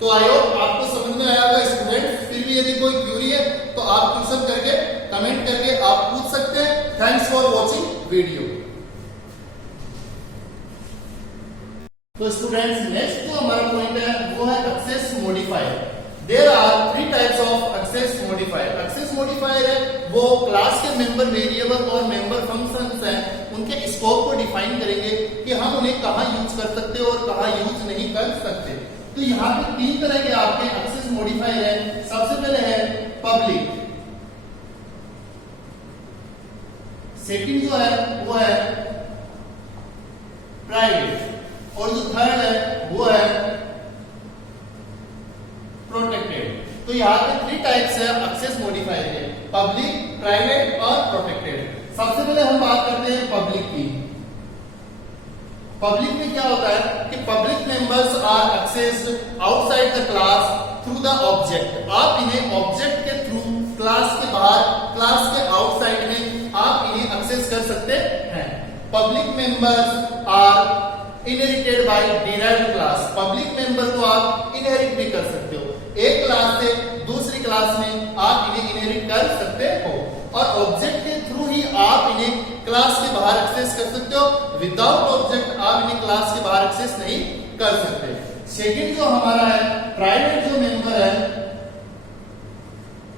तो आई होप आपको समझ में आया होगा स्टूडेंट। फिर भी यदि कोई क्वेरी है तो आप क्वेश्चन करके कमेंट करके आप पूछ सकते हैं। Thanks for watching video. तो स्टूडेंट्स, नेक्स्ट जो हमारा पॉइंट है वो है access modifier. There are 3 types of access modifier. Access modifier है वो क्लास के मेंबर वेरिएबल और मेंबर फंक्शंस हैं, उनके स्कोप को डिफाइन करेंगे कि हम उन्हें कहाँ यूज कर सकते हैं और कहाँ यूज नहीं कर सकते। तो यहाँ पे 3 तरह के आपके एक्सेस मॉडिफायर हैं। सबसे पहले है पब्लिक, सेकंड जो है वो है प्राइवेट, और जो थर्ड है वो है प्रोटेक्टेड। तो यहाँ पे 3 टाइप्स है एक्सेस मॉडिफायर के, पब्लिक, प्राइवेट और प्रोटेक्टेड। सबसे पहले हम बात करते हैं पब्लिक की। पब्लिक में क्या होता है कि public members are accessed outside the class through the object. आप इन्हें ऑब्जेक्ट के थ्रू क्लास के बाहर, क्लास के आउटसाइड में आप इन्हें एक्सेस कर सकते हैं। Public members are inherited by derived class. Public member को आप इनहेरिट भी कर सकते हो, एक क्लास से दूसरी क्लास में आप इन्हें इनहेरिट कर सकते हो, और ऑब्जेक्ट के थ्रू ही आप इन्हें क्लास के बाहर एक्सेस कर सकते हो। विदाउट ऑब्जेक्ट आप इन्हें क्लास के बाहर एक्सेस नहीं कर सकते। सेकंड जो हमारा है प्राइवेट जो मेंबर है,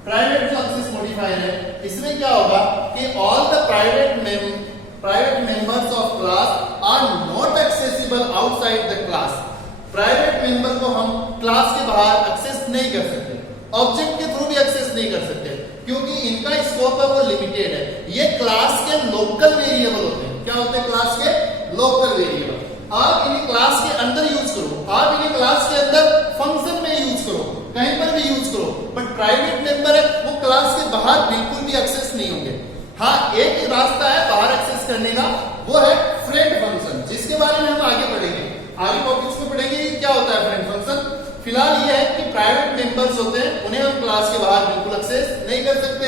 प्राइवेट जो एक्सेस मॉडिफायर है, इसमें क्या होगा कि all the private members of class are not accessible outside the class. Private member को हम क्लास के बाहर एक्सेस नहीं कर सकते, ऑब्जेक्ट के थ्रू भी एक्सेस नहीं कर सकते, क्योंकि इनका स्कोप है वो लिमिटेड है। ये क्लास के लोकल वेरिएबल होते हैं। क्या होते हैं? क्लास के लोकल वेरिएबल। आप इन्हें क्लास के अंदर यूज करो, आप इन्हें क्लास के अंदर फंक्शन में यूज करो, कहीं पर भी यूज करो, बट प्राइवेट मेंबर है वो क्लास के बाहर बिल्कुल भी एक्सेस नहीं होंगे। हाँ, एक रास्ता है बाहर एक्सेस करने का, वो है फ्रेंड फंक्शन, जिसके बारे में हम आगे पढ़ेंगे, आगे टॉपिक्स में पढ़ेंगे कि क्या होता है फ्रेंड फंक्शन। फिलहाल ये है कि प्राइवेट मेंबर्स होते हैं उन्हें हम क्लास के बाहर बिल्कुल एक्सेस नहीं कर सकते,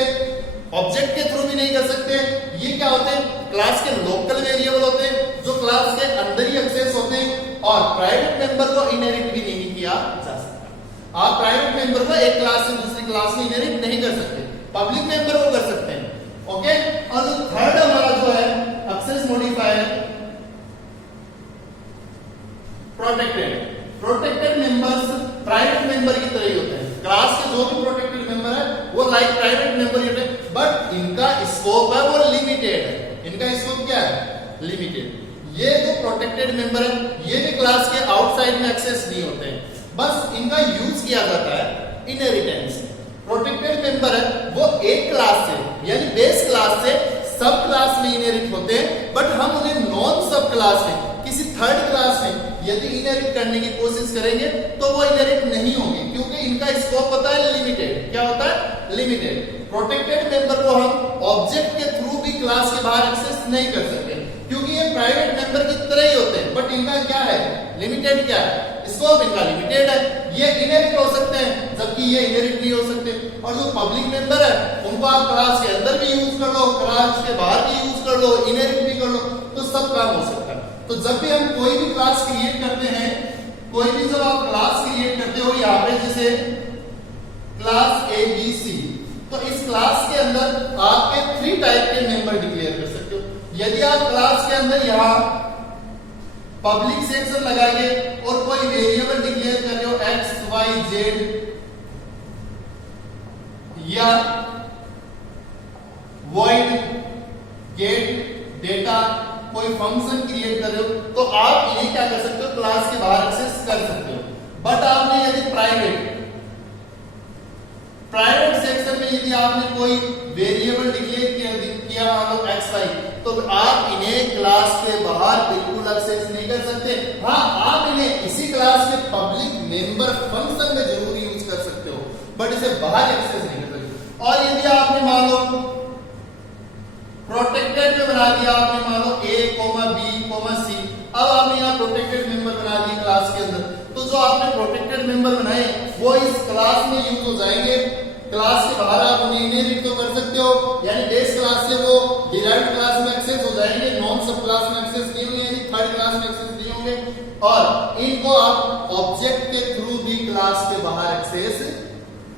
ऑब्जेक्ट के थ्रू भी नहीं कर सकते। ये क्या होते हैं? क्लास के लोकल वेरिएबल होते हैं जो क्लास के अंदर ही एक्सेस होते हैं, और प्राइवेट मेंबर को इनहेरिट भी नहीं किया जा सकता। आप प्राइवेट मेंबर को एक क्लास से दूसरी क्लास में इनहेरिट नहीं कर सकते, पब्लिक मेंबर को कर सकते हैं। ओके, और जो थर्ड हमारा जो है access modifier protected members private member की तरह ही होते हैं। क्लास के जो भी प्रोटेक्टेड मेंबर है वो लाइक प्राइवेट मेंबर ही होते हैं, बट इनका स्कोप है वो लिमिटेड है। इनका स्कोप क्या है? लिमिटेड। ये जो प्रोटेक्टेड मेंबर है ये भी क्लास के आउटसाइड में एक्सेस नहीं होते हैं, बस इनका यूज किया जाता है इनहेरिटेंस। प्रोटेक्टेड मेंबर है वो एक क्लास से यानी बेस क्लास से सब क्लास में इनहेरिट होते हैं, बट हम उन्हें नॉन सब क्लास में किसी थर्ड क्लास में यदि इनहेरिट करने की कोशिश करेंगे तो वो इनहेरिट नहीं होंगे, क्योंकि इनका स्कोप होता है लिमिटेड। क्या होता है? लिमिटेड। प्रोटेक्टेड मेंबर को हम ऑब्जेक्ट के थ्रू भी क्लास के बाहर एक्सेस नहीं कर सकते, क्योंकि ये प्राइवेट मेंबर की तरह ही होते हैं, बट इनका क्या है? लिमिटेड। क्या है? स्कोप इनका लिमिटेड है। ये इनहेरिट हो सकते हैं जबकि ये इनहेरिट नहीं हो सकते। और जो पब्लिक मेंबर है उनको आप क्लास के अंदर भी यूज कर लो, क्लास के बाहर भी यूज कर लो, इनहेरिट भी कर लो, तो सब काम हो सकता है। तो जब भी हम कोई भी क्लास क्रिएट करते हैं, कोई भी जब आप क्लास क्रिएट करते हो यहाँ पे जैसे क्लास ABC, तो इस क्लास के अंदर आपके 3 टाइप के मेंबर डिक्लेयर कर सकते हो। यदि आप क्लास के अंदर यहाँ पब्लिक सेक्शन लगाएंगे और कोई वेरिएबल डिक्लेयर कर रहे हो X, Y, Z, या void get डेटा कोई फंक्शन क्रिएट कर रहे हो, तो आप इन्हें क्या कर सकते हो? क्लास के बाहर एक्सेस कर सकते हो। बट आपने यदि प्राइवेट सेक्शन में यदि आपने कोई वेरिएबल डिक्लेयर किया मान लो XY, तो आप इन्हें क्लास के बाहर बिल्कुल एक्सेस नहीं कर सकते। हाँ, आप इन्हें इसी क्लास के पब्लिक मेंबर फंक्शन में जरूर यूज कर सकते हो, बट इसे बाहर एक्सेस नहीं कर सकते। और यदि आपने मान लो प्रोटेक्टेड में बना दिया, आपने मान लो A, B, C, अब आपने यहाँ प्रोटेक्टेड मेंबर बना दिए क्लास के अंदर, तो जो आपने प्रोटेक्टेड मेंबर बनाए वो इस क्लास में यूज हो जाएंगे। क्लास के बाहर आप उन्हें इनहेरिट तो कर सकते हो, यानी बेस क्लास से वो डिराइव्ड क्लास में एक्सेस हो जाएंगे, नॉन सब क्लास में एक्सेस नहीं होंगे, यानी थर्ड क्लास में एक्सेस नहीं होंगे, और इनको आप ऑब्जेक्ट के थ्रू भी क्लास के बाहर एक्सेस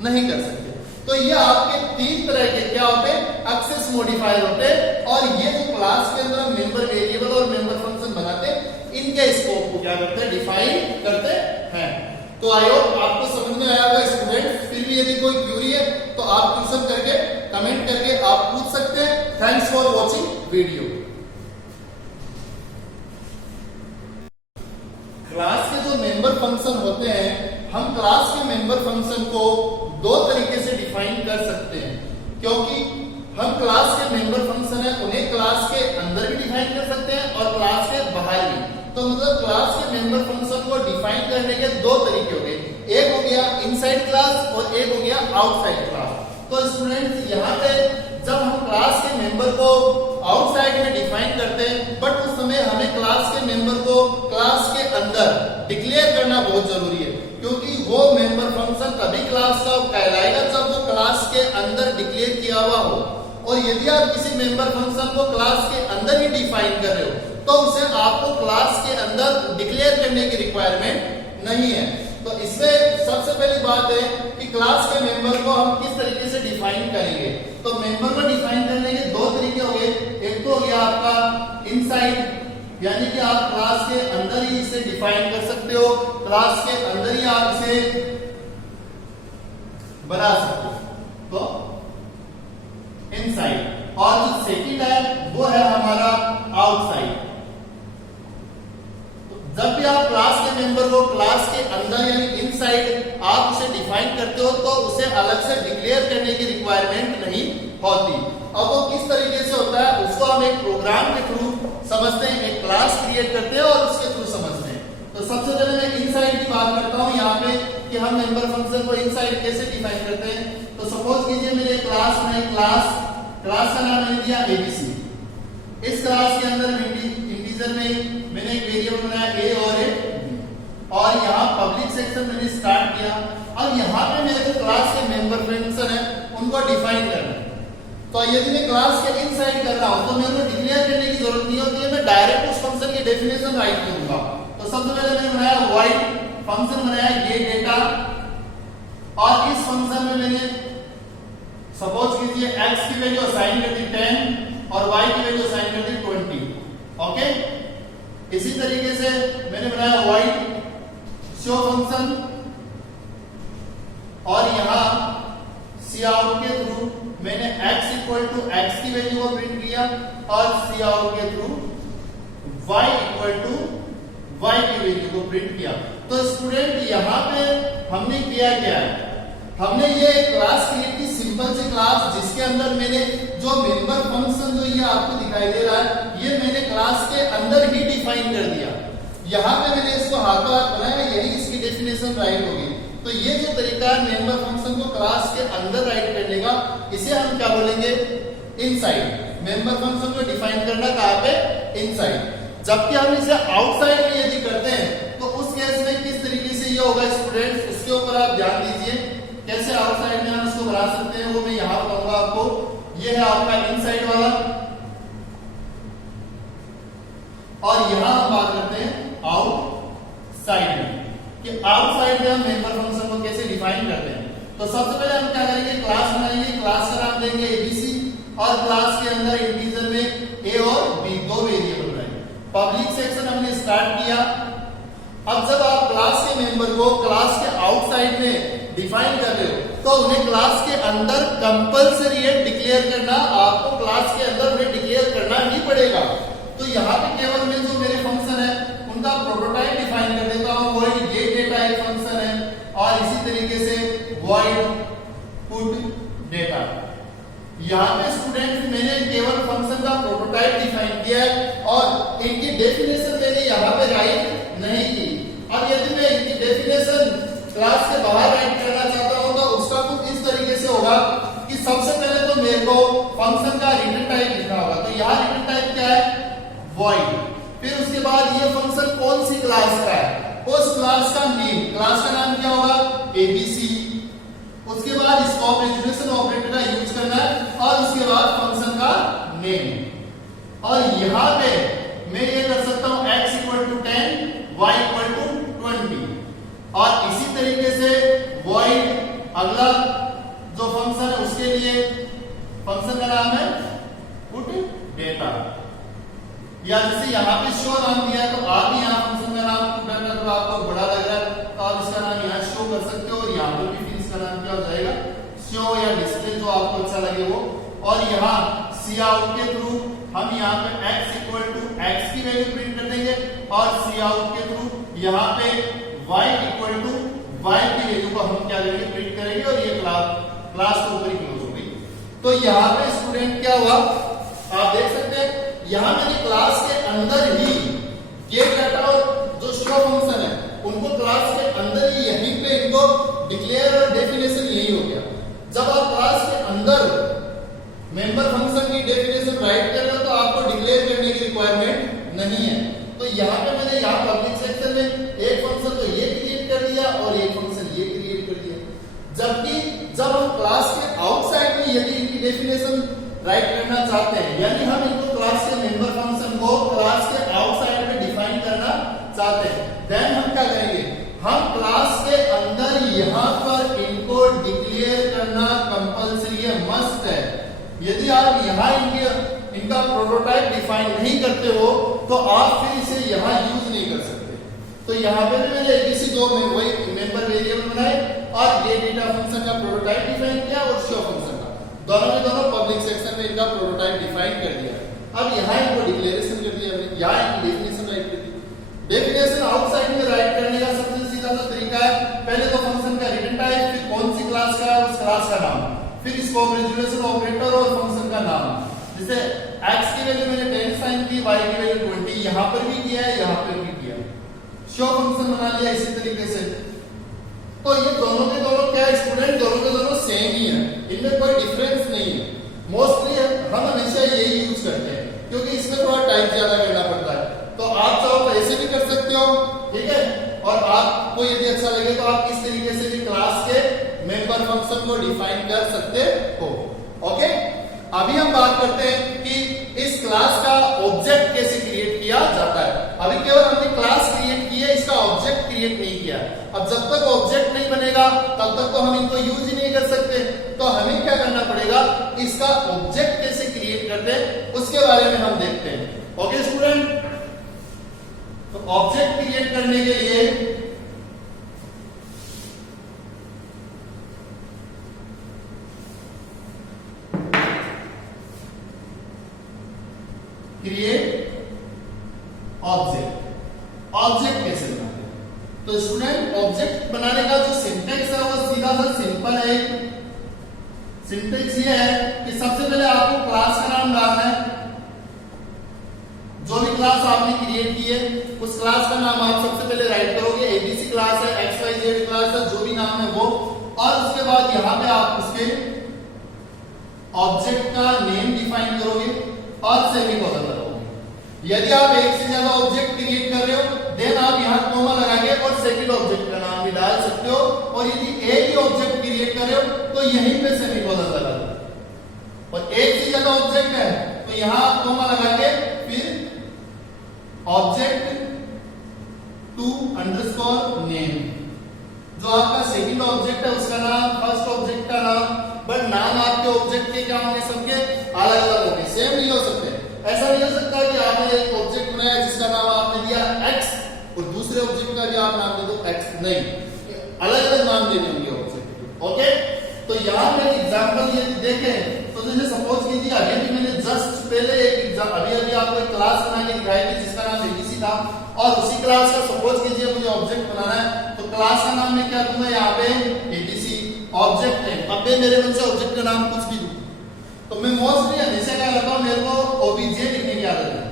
नहीं कर सकते। तो ये आपके 3 तरह के क्या होते हैं? एक्सेस मॉडिफायर होते हैं, और ये जो क्लास के अंदर हम मेंबर वेरिएबल और मेंबर फंक्शन बनाते हैं, इनके स्कोप को क्या करते हैं? डिफाइन करते हैं। तो आई होप आपको समझ में आया होगा स्टूडेंट। फिर भी यदि कोई क्वेरी है तो आप क्वेश्चन करके कमेंट करके आप पूछ सकते हैं। Thanks for watching video. Class के जो मेंबर फंक्शन होते हैं, हम क्लास के मेंबर फंक्शन को 2 तरीके से डिफाइन कर सकते हैं, क्योंकि हम क्लास के मेंबर फंक्शन है उन्हें क्लास के अंदर भी डिफाइन कर सकते हैं और क्लास के बाहर भी। तो मतलब क्लास के मेंबर फंक्शन को डिफाइन करने के 2 तरीके हो गए, एक हो गया इनसाइड क्लास और एक हो गया आउटसाइड क्लास। तो स्टूडेंट्स यहाँ पे जब हम क्लास के मेंबर को आउटसाइड में डिफाइन करते हैं, बट उस समय हमें क्लास के मेंबर को क्लास के अंदर डिक्लेयर करना बहुत जरूरी है, क्योंकि वो मेंबर फंक्शन तभी क्लास का कहलाएगा जब वो क्लास के अंदर डिक्लेयर किया हुआ हो। और यदि आप किसी मेंबर फंक्शन को क्लास के अंदर ही डिफाइन कर रहे हो तो उसे आपको क्लास के अंदर डिक्लेयर करने की रिक्वायरमेंट नहीं है। तो इससे सबसे पहली बात है कि क्लास के मेंबर को हम किस तरीके से डिफाइन करेंगे। तो मेंबर को डिफाइन करने के 2 तरीके हो गए, एक तो हो गया आपका इनसाइड, यानी कि आप क्लास के अंदर ही इसे डिफाइन कर सकते हो, क्लास के अंदर ही आप इसे बना सकते हो, तो इनसाइड। और जो सेकंड है वो है हमारा आउटसाइड। जब भी आप क्लास के मेंबर को क्लास के अंदर यानी इनसाइड आप उसे डिफाइन करते हो तो उसे अलग से डिक्लेयर करने की रिक्वायरमेंट नहीं होती। अब वो किस तरीके से होता है उसको हम एक प्रोग्राम के थ्रू समझते हैं, एक क्लास क्रिएट करते हैं और उसके थ्रू समझते हैं। तो सबसे पहले मैं इनसाइड की बात करता हूं यहाँ पे कि हम मेंबर फंक्शन को इनसाइड कैसे डिफाइन करते हैं। तो सपोज कीजिए मेरे क्लास में क्लास का नाम मैंने दिया एबीसी। इस क्लास के अंदर इंटीजर में मैंने एक वेरिएबल बनाया ए और यहाँ पब्लिक सेक्शन मैंने स्टार्ट किया। अब यहाँ पे मेरे जो क्लास के मेंबर फंक्शन है उनको डिफाइन करना है। तो यदि मैं क्लास के इनसाइड कर रहा हूं तो मेरे को डिक्लेयर करने की जरूरत नहीं होती है, मैं डायरेक्ट उस फंक्शन की डेफिनेशन राइट करूंगा। तो सबसे पहले मैंने बनाया void फंक्शन बनाया गेट डेटा, और इस फंक्शन में मैंने सपोज कीजिए x की वैल्यू असाइन कर दी 10 और y की वैल्यू असाइन कर दी 20। ओके, इसी तरीके से मैंने बनाया void शो फंक्शन और यहां cout के थ्रू मैंने x इक्वल टू x की वैल्यू को प्रिंट किया और cout के through y equal to y की वैल्यू को प्रिंट किया। तो स्टूडेंट यहाँ पे हमने किया क्या है, हमने ये एक क्लास क्रिएट की, सिंपल सी क्लास जिसके अंदर मैंने जो मेंबर फंक्शन जो ये आपको दिखाई दे रहा है ये मैंने क्लास के अंदर ही डिफाइन कर दिया। यहाँ पे मैंने इसको हाथों हाथ बनाया, यही इसकी डेफिनेशन राइट होगी। तो ये जो तरीका है मेंबर फंक्शन को क्लास के अंदर राइट करने का, इसे हम क्या बोलेंगे, इनसाइड। मेंबर फंक्शन को डिफाइन करना कहाँ पे, इनसाइड। जबकि हम इसे आउटसाइड में यदि करते हैं तो उस केस में किस तरीके से ये होगा स्टूडेंट्स, उसके ऊपर आप ध्यान दीजिए। कैसे आउटसाइड में हम इसको बना सकते हैं वो मैं यहां बताऊंगा आपको। ये है आपका इनसाइड वाला, और यहां हम बात करते हैं आउटसाइड में कि आउटसाइड में हम मेंबर फंक्शन को कैसे डिफाइन करते हैं। तो सबसे पहले हम क्या करेंगे, क्लास बनाएंगे, क्लास का नाम देंगे एबीसी और क्लास के अंदर इंटीजर में ए और बी दो वेरिएबल बनाएंगे। पब्लिक सेक्शन हमने स्टार्ट किया। अब जब आप क्लास के मेंबर को क्लास के आउटसाइड में डिफाइन कर रहे हो तो उन्हें क्लास के अंदर कंपलसरी है डिक्लेयर करना, आपको क्लास के अंदर उन्हें डिक्लेयर करना ही पड़ेगा। तो यहाँ पे केवल मैं जो मेरे फंक्शन है उनका प्रोटोटाइप डिफाइन कर देता हूँ। void गेट डेटा एक फंक्शन है और इसी तरीके से void put डेटा। यहाँ पे स्टूडेंट मैंने केवल फंक्शन का प्रोटोटाइप डिफाइन किया है और इनकी डेफिनेशन मैंने यहाँ पे राइट नहीं की। अब यदि मैं इनकी डेफिनेशन क्लास के बाहर राइट करना चाहता हूँ तो उसका कुछ इस तरीके से होगा कि सबसे पहले तो मेरे को फंक्शन का रिटर्न टाइप लिखना होगा। तो यहाँ रिटर्न टाइप क्या है, void। फिर उसके बाद ये फंक्शन कौन सी क्लास का है, उस क्लास का नेम, क्लास का नाम क्या होगा, एबीसी। उसके बाद स्कोप रेजोल्यूशन ऑपरेटर का यूज करना है और उसके बाद फंक्शन का नेम। और यहाँ पे मैं ये कर सकता हूँ x equal to 10 y equal to 20 और इसी तरीके से void अगला जो फंक्शन है उसके लिए फंक्शन का नाम है put data। या जैसे यहाँ पे शो नाम दिया है तो आप यहाँ फंक्शन का नाम put data, तो आपको बड़ा लग रहा है तो आप इसका नाम यहाँ शो कर सकते हो और यहाँ पर भी फिर इसका नाम क्या हो जाएगा, शो या डिस्प्ले, जो आपको अच्छा लगे वो। और यहाँ cout के थ्रू हम यहाँ पे x इक्वल टू x की वैल्यू प्रिंट कर देंगे और cout के थ्रू यहाँ पे y इक्वल टू y की वैल्यू को हम क्या करेंगे, प्रिंट करेंगे और ये क्लास के ऊपर ही क्लोज हो गई। तो यहाँ पे स्टूडेंट क्या हुआ, आप देख सकते हैं यहाँ मैंने क्लास के अंदर ही गेट डाटा और जो शो फंक्शन है उनको क्लास के अंदर ही यहीं पे इनको डिक्लेयर और डेफिनेशन यही हो गया। जब आप क्लास के अंदर मेंबर फंक्शन की डेफिनेशन राइट कर रहे हो तो आपको डिक्लेयर करने की रिक्वायरमेंट नहीं है। तो यहाँ पे मैंने यहाँ पब्लिक सेक्शन में एक फंक्शन तो ये क्रिएट कर दिया और एक फंक्शन ये क्रिएट कर दिया। जबकि जब हम क्लास के आउटसाइड में यदि इनकी डेफिनेशन राइट करना चाहते हैं, यानी हम इनको क्लास के मेंबर फंक्शन को क्लास के आउटसाइड में डिफाइन करना चाहते हैं, देन हम क्या करेंगे, हम क्लास के अंदर यहाँ पर इनको डिक्लेयर करना कंपलसरी है, मस्ट है। यदि आप यहाँ इनके इनका प्रोटोटाइप डिफाइन नहीं करते हो तो आप फिर इसे यहाँ यूज नहीं कर सकते। तो यहाँ पे भी मैंने एबीसी दो मेंबर वेरिएबल बनाए और ये डेटा फंक्शन का प्रोटोटाइप डिफाइन किया और शो फंक्शन का, दोनों के दोनों पब्लिक सेक्शन में इनका प्रोटोटाइप डिफाइन कर दिया। अब यहाँ इनको डिक्लेरेशन कर दिया हमने, यहाँ इनकी डेफिनेशन राइट कर दी। डेफिनेशन आउटसाइड में राइट करने का सबसे सीधा सा तरीका है, पहले तो फंक्शन का रिटर्न टाइप, फिर कौन सी क्लास का है उस क्लास का नाम, फिर इसको ग्रेजुएशन ऑपरेटर और फंक्शन का नाम। जैसे x की वैल्यू मैंने 10 साइन की, y की वैल्यू 20, यहाँ पर भी किया है, यहाँ पर भी किया। शो फंक्शन बना लिया इसी तरीके से। तो ये दोनों के दोनों क्या है स्टूडेंट, दोनों के दोनों सेम ही है, इनमें कोई डिफरेंस नहीं है। मोस्टली हम हमेशा यही यूज करते हैं क्योंकि इसमें थोड़ा टाइम ज्यादा करना पड़ता है। तो आप चाहो तो ऐसे भी कर सकते हो, ठीक है, और आपको यदि अच्छा लगे तो आप इस तरीके से भी क्लास के मेंबर फंक्शन को डिफाइन कर सकते हो। ओके, अभी हम बात करते हैं कि इस क्लास का ऑब्जेक्ट कैसे क्रिएट किया जाता है। अभी केवल हमने क्लास क्रिएट की है, इसका ऑब्जेक्ट क्रिएट नहीं किया। अब जब तक ऑब्जेक्ट नहीं बनेगा तब तक तो हम इनको यूज ही नहीं कर सकते। तो हमें क्या करना पड़ेगा, इसका ऑब्जेक्ट कैसे क्रिएट करते हैं उसके बारे में हम देखते हैं। ओके स्टूडेंट, तो ऑब्जेक्ट क्रिएट करने के लिए क्रिएट ऑब्जेक्ट, ऑब्जेक्ट कैसे बनाते हैं। तो स्टूडेंट ऑब्जेक्ट बनाने का जो सिंटेक्स है वो सीधा सा सिंपल है। सिंटेक्स ये है कि सबसे पहले आपको क्लास का नाम डालना है, जो भी क्लास आपने क्रिएट की है उस क्लास का नाम आप सबसे पहले राइट करोगे। एबीसी क्लास है, एक्स वाई जेड क्लास है, जो भी नाम है वो, और उसके बाद यहाँ पे आप उसके ऑब्जेक्ट का नेम डिफाइन करोगे और सेमीकोलन लगाओगे। यदि आप एक से ज्यादा ऑब्जेक्ट क्रिएट कर रहे हो देन आप यहाँ कोमा लगाएंगे और सेकंड ऑब्जेक्ट का नाम भी डाल सकते हो, और यदि एक ही ऑब्जेक्ट क्रिएट कर रहे हो तो यहीं पे सेमीकोलन लगा दो। और एक से ज्यादा ऑब्जेक्ट है तो यहाँ आप कोमा लगाएंगे, फिर ऑब्जेक्ट टू अंडरस्कोर नेम, जो आपका सेकंड ऑब्जेक्ट है उसका नाम, फर्स्ट ऑब्जेक्ट का नाम, बट नाम आपके ऑब्जेक्ट के क्या होंगे, सबके अलग अलग होंगे, सेम नहीं हो सकते। ऐसा नहीं हो सकता कि आपने एक ऑब्जेक्ट बनाया जिसका नाम आपने दिया x और दूसरे ऑब्जेक्ट का भी आप नाम दे दो x, नहीं, अलग अलग नाम देने होंगे ऑब्जेक्ट के। ओके, तो यहाँ पे एग्जांपल ये देखें तो जैसे सपोज कीजिए अभी भी मैंने जस्ट पहले एक अभी आपको एक क्लास बना के दिखाई थी जिसका नाम एबीसी था, और उसी क्लास का सपोज कीजिए मुझे ऑब्जेक्ट बनाना है तो क्लास का नाम मैं क्या दूंगा, यहाँ पे एबीसी ऑब्जेक्ट है। अब मैं मेरे मन से ऑब्जेक्ट का नाम कुछ भी दूं तो मैं मोस्टली हमेशा क्या करता हूँ, मेरे को ओबीजे लिखने की आदत है,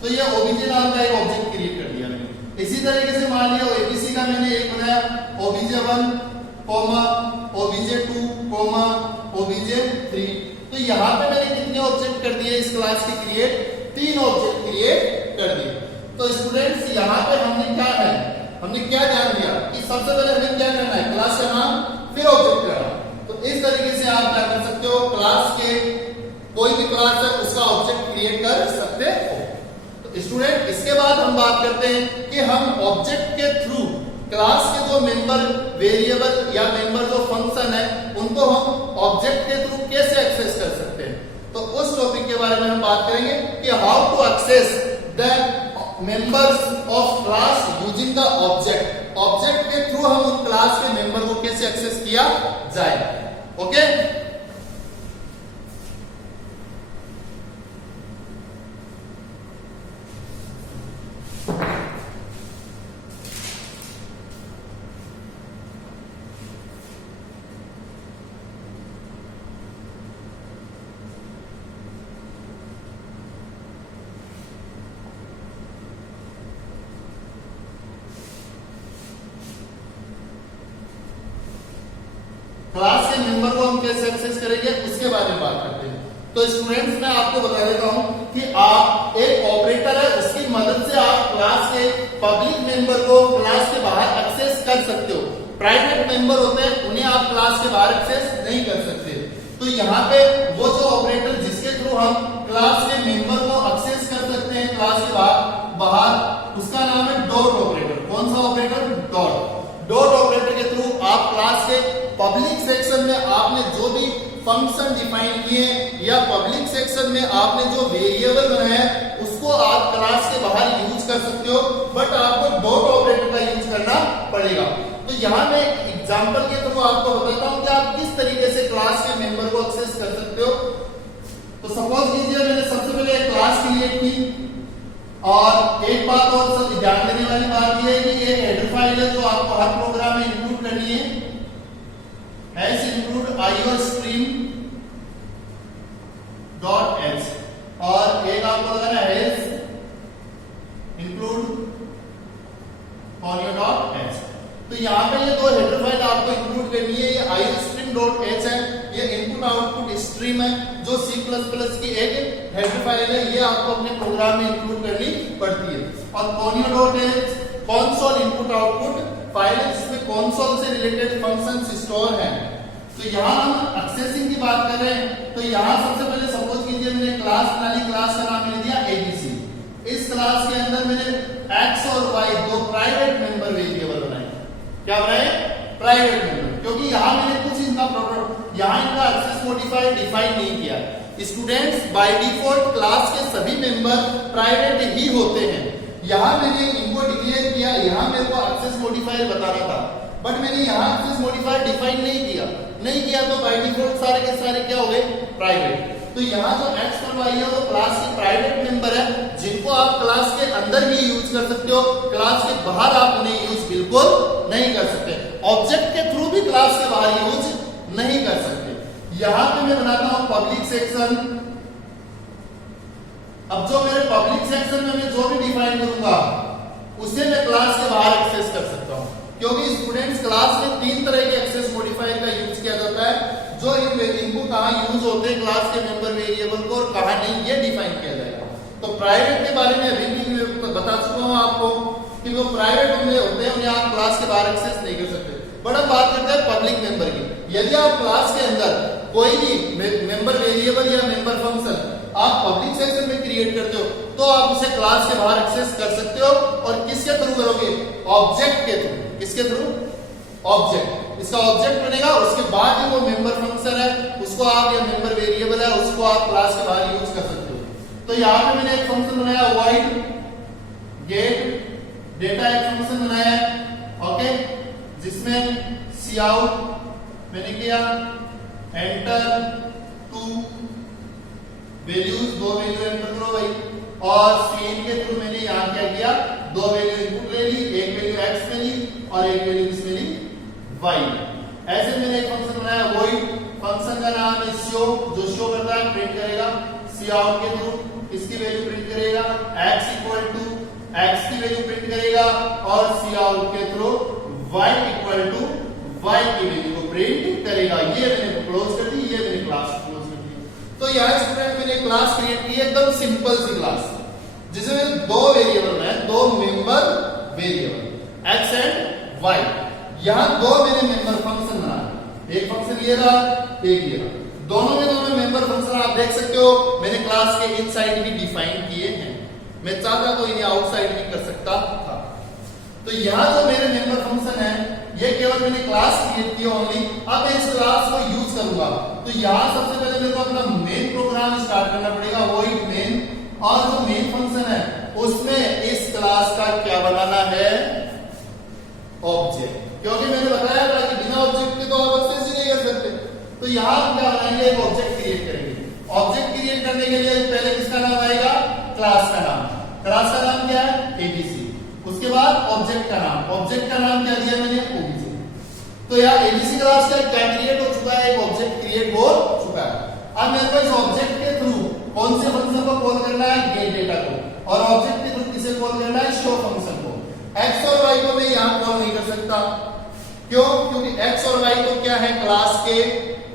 तो ये ओबीजे नाम का एक ऑब्जेक्ट क्रिएट कर दिया मैंने। इसी तरीके से मान लिया एबीसी का मैंने एक बनाया obj1 coma obj2 coma obj3, तो यहाँ पे मैंने कितने ऑब्जेक्ट कर दिए इस क्लास के क्रिएट, 3 ऑब्जेक्ट क्रिएट कर दिए। तो स्टूडेंट्स यहाँ पे हमने क्या है, हमने क्या ध्यान दिया कि सबसे पहले हमें क्या करना है, क्लास का नाम फिर ऑब्जेक्ट का नाम। तो इस तरीके से आप क्या कर सकते हो, क्लास के कोई भी क्लास है उसका ऑब्जेक्ट क्रिएट कर सकते हो। तो स्टूडेंट इसके बाद हम बात करते हैं कि हम ऑब्जेक्ट के थ्रू क्लास के जो मेंबर वेरिएबल या मेंबर जो फंक्शन है उनको हम ऑब्जेक्ट के थ्रू कैसे एक्सेस कर सकते हैं। तो उस टॉपिक के बारे में हम बात करेंगे कि how to access the members of class using the object. Object के थ्रू हम उन क्लास के मेंबर को कैसे एक्सेस किया जाए। ओके, क्लास के मेंबर को हम कैसे एक्सेस करेंगे उसके बारे में बात करते हैं। तो स्टूडेंट्स मैं आपको बता देता हूं कि आप एक ऑपरेटर है उसकी मदद से आप क्लास के पब्लिक मेंबर को क्लास के बाहर एक्सेस कर सकते हो। प्राइवेट मेंबर होते हैं उन्हें आप क्लास के बाहर एक्सेस नहीं कर सकते। तो यहाँ पे वो जो ऑपरेटर जिसके थ्रू हम क्लास के मेंबर को एक्सेस कर सकते हैं क्लास के बाहर उसका नाम है डॉट ऑपरेटर। कौन सा ऑपरेटर, डॉट। डॉट ऑपरेटर के थ्रू आप क्लास के पब्लिक सेक्शन में आपने जो भी फंक्शन डिफाइन किए, या पब्लिक सेक्शन में आपने जो वेरिएबल बनाया है उसको आप क्लास के बाहर यूज कर सकते हो, बट आपको डॉट ऑपरेटर का यूज करना पड़ेगा। तो यहाँ मैं एग्जांपल के थ्रू आपको बताता हूँ कि आप किस तरीके से क्लास के मेंबर को एक्सेस कर सकते हो। तो सपोज कीजिए मैंने सबसे पहले एक क्लास क्रिएट की, और एक बात और सब ध्यान देने वाली बात यह है कि एक हेडर फाइल है जो आपको हर प्रोग्राम में इंक्लूड करनी है, हैश इंक्लूड iostream.h, और एक आपको लगाना है हैश इंक्लूड conio.h। तो यहाँ पे ये दो हेडर फाइल आपको इंक्लूड करनी है। ये iostream.h है, ये इनपुट आउटपुट स्ट्रीम है जो C++ की एक हेडर फाइल है, ये आपको अपने प्रोग्राम में इंक्लूड करनी पड़ती है। और conio.h console input output file है जिसमें console से रिलेटेड फंक्शंस स्टोर हैं। तो यहाँ हम एक्सेसिंग की बात कर रहे हैं, तो यहाँ सबसे पहले सपोज कीजिए मैंने क्लास बना ली, क्लास का नाम मैंने दिया ABC। इस क्लास के अंदर मैंने x और y दो प्राइवेट मेंबर वेरिएबल बनाए। क्या बनाए? प्राइवेट मेंबर, क्योंकि यहाँ मैंने कुछ इनका यहाँ इनका एक्सेस मॉडिफायर डिफाइन नहीं किया। स्टूडेंट्स बाय डिफॉल्ट क्लास के सभी मेंबर प्राइवेट ही होते हैं। यहाँ मैंने इनको डिक्लेयर किया, यहाँ मेरे को एक्सेस मॉडिफायर बताना था, बट मैंने यहाँ एक्सेस मॉडिफायर डिफाइन नहीं किया तो बाय डिफॉल्ट सारे के सारे क्या हो गए? प्राइवेट। तो यहाँ जो x और y है वो क्लास के प्राइवेट मेंबर है जिनको आप क्लास के अंदर ही यूज कर सकते हो, क्लास के बाहर आप उन्हें यूज बिल्कुल नहीं कर सकते। ऑब्जेक्ट के थ्रू भी क्लास के बाहर यूज नहीं कर सकते। यहाँ पे मैं बनाता हूँ पब्लिक सेक्शन। अब जो मेरे पब्लिक सेक्शन में मैं जो भी डिफाइन करूंगा उसे मैं क्लास के बाहर एक्सेस कर सकता हूँ, क्योंकि स्टूडेंट्स क्लास में तीन तरह के एक्सेस मॉडिफायर का यूज किया जाता है, जो इनको कहाँ यूज होते हैं क्लास के मेंबर वेरिएबल को और कहाँ नहीं, ये डिफाइन किया जाएगा। तो प्राइवेट के बारे में अभी भी बता चुका हूँ आपको कि वो प्राइवेट होते हैं, उन्हें आप क्लास के बाहर एक्सेस नहीं कर सकते। बट अब बात करते हैं पब्लिक मेंबर की। यदि आप क्लास के अंदर कोई भी मेंबर वेरिएबल या मेंबर फंक्शन आप पब्लिक सेक्शन में क्रिएट करते हो तो आप उसे क्लास के बाहर एक्सेस कर सकते हो, और किसके थ्रू करोगे? ऑब्जेक्ट के थ्रू। किसके थ्रू? ऑब्जेक्ट। इसका ऑब्जेक्ट बनेगा, उसके बाद ही वो मेंबर फंक्शन है उसको आप, या मेंबर वेरिएबल है उसको आप क्लास के बाहर यूज कर सकते हो। तो यहाँ पे मैंने एक फंक्शन बनाया void get डेटा, एक फंक्शन बनाया है, ओके, जिसमें cout मैंने किया, एंटर टू वैल्यूज, दो वैल्यू एंटर करो भाई, और cin के थ्रू मैंने यहाँ क्या किया? दो वैल्यू इनपुट ले ली, एक वैल्यू x में ली और एक वैल्यू किसमें ली? y। ऐसे मैंने एक फंक्शन बनाया void, फंक्शन का नाम है show, जो शो करता है प्रिंट करेगा, cout के थ्रू इसकी वैल्यू प्रिंट करेगा, x इक्वल टू x की वैल्यू प्रिंट करेगा, और cout के through y equal to y की वैल्यू को प्रिंट करेगा। ये मैंने क्लोज कर दी, ये मैंने क्लास क्लोज कर दी। तो यहाँ स्टूडेंट मैंने क्लास क्रिएट की, एकदम सिंपल सी क्लास जिसमें दो वेरिएबल है, दो member variable x and y। यहाँ दो मैंने मेंबर फंक्शन बनाए, एक फंक्शन ये रहा, एक ये रहा, दोनों मेंबर फंक्शन आप देख सकते हो मैंने क्लास के इनसाइड भी डिफाइन किए हैं। मैं चाहता तो इन्हें आउटसाइड भी कर सकता था। तो यहाँ जो मेरे मेंबर फंक्शन है ये केवल मैंने क्लास क्रिएट की ओनली। अब मैं इस क्लास को यूज करूंगा, तो यहाँ सबसे पहले मेरे को अपना मेन प्रोग्राम स्टार्ट करना पड़ेगा, void main, और जो मेन फंक्शन है उसमें इस क्लास का क्या बनाना है? ऑब्जेक्ट। क्योंकि मैंने बताया था कि बिना ऑब्जेक्ट के तो आप एक्सेस ही नहीं कर सकते। तो यहाँ हम क्या बनाएंगे? एक ऑब्जेक्ट क्रिएट करेंगे। ऑब्जेक्ट क्रिएट करने के लिए पहले किसका नाम आएगा? क्लास का नाम। क्लास का नाम क्या है? ABC। उसके बाद ऑब्जेक्ट का नाम, ऑब्जेक्ट का नाम क्या दिया मैंने? OBJ। तो यहाँ ABC क्लास का क्या क्रिएट हो चुका है? एक ऑब्जेक्ट क्रिएट हो चुका है। अब मेरे को इस ऑब्जेक्ट के थ्रू कौन से फंक्शन को कॉल करना है? गेट डेटा को। और ऑब्जेक्ट के थ्रू किसे कॉल करना है? शो फंक्शन को। x और y को मैं यहाँ कॉल नहीं कर सकता, क्यों? क्योंकि x और y तो क्या है? क्लास के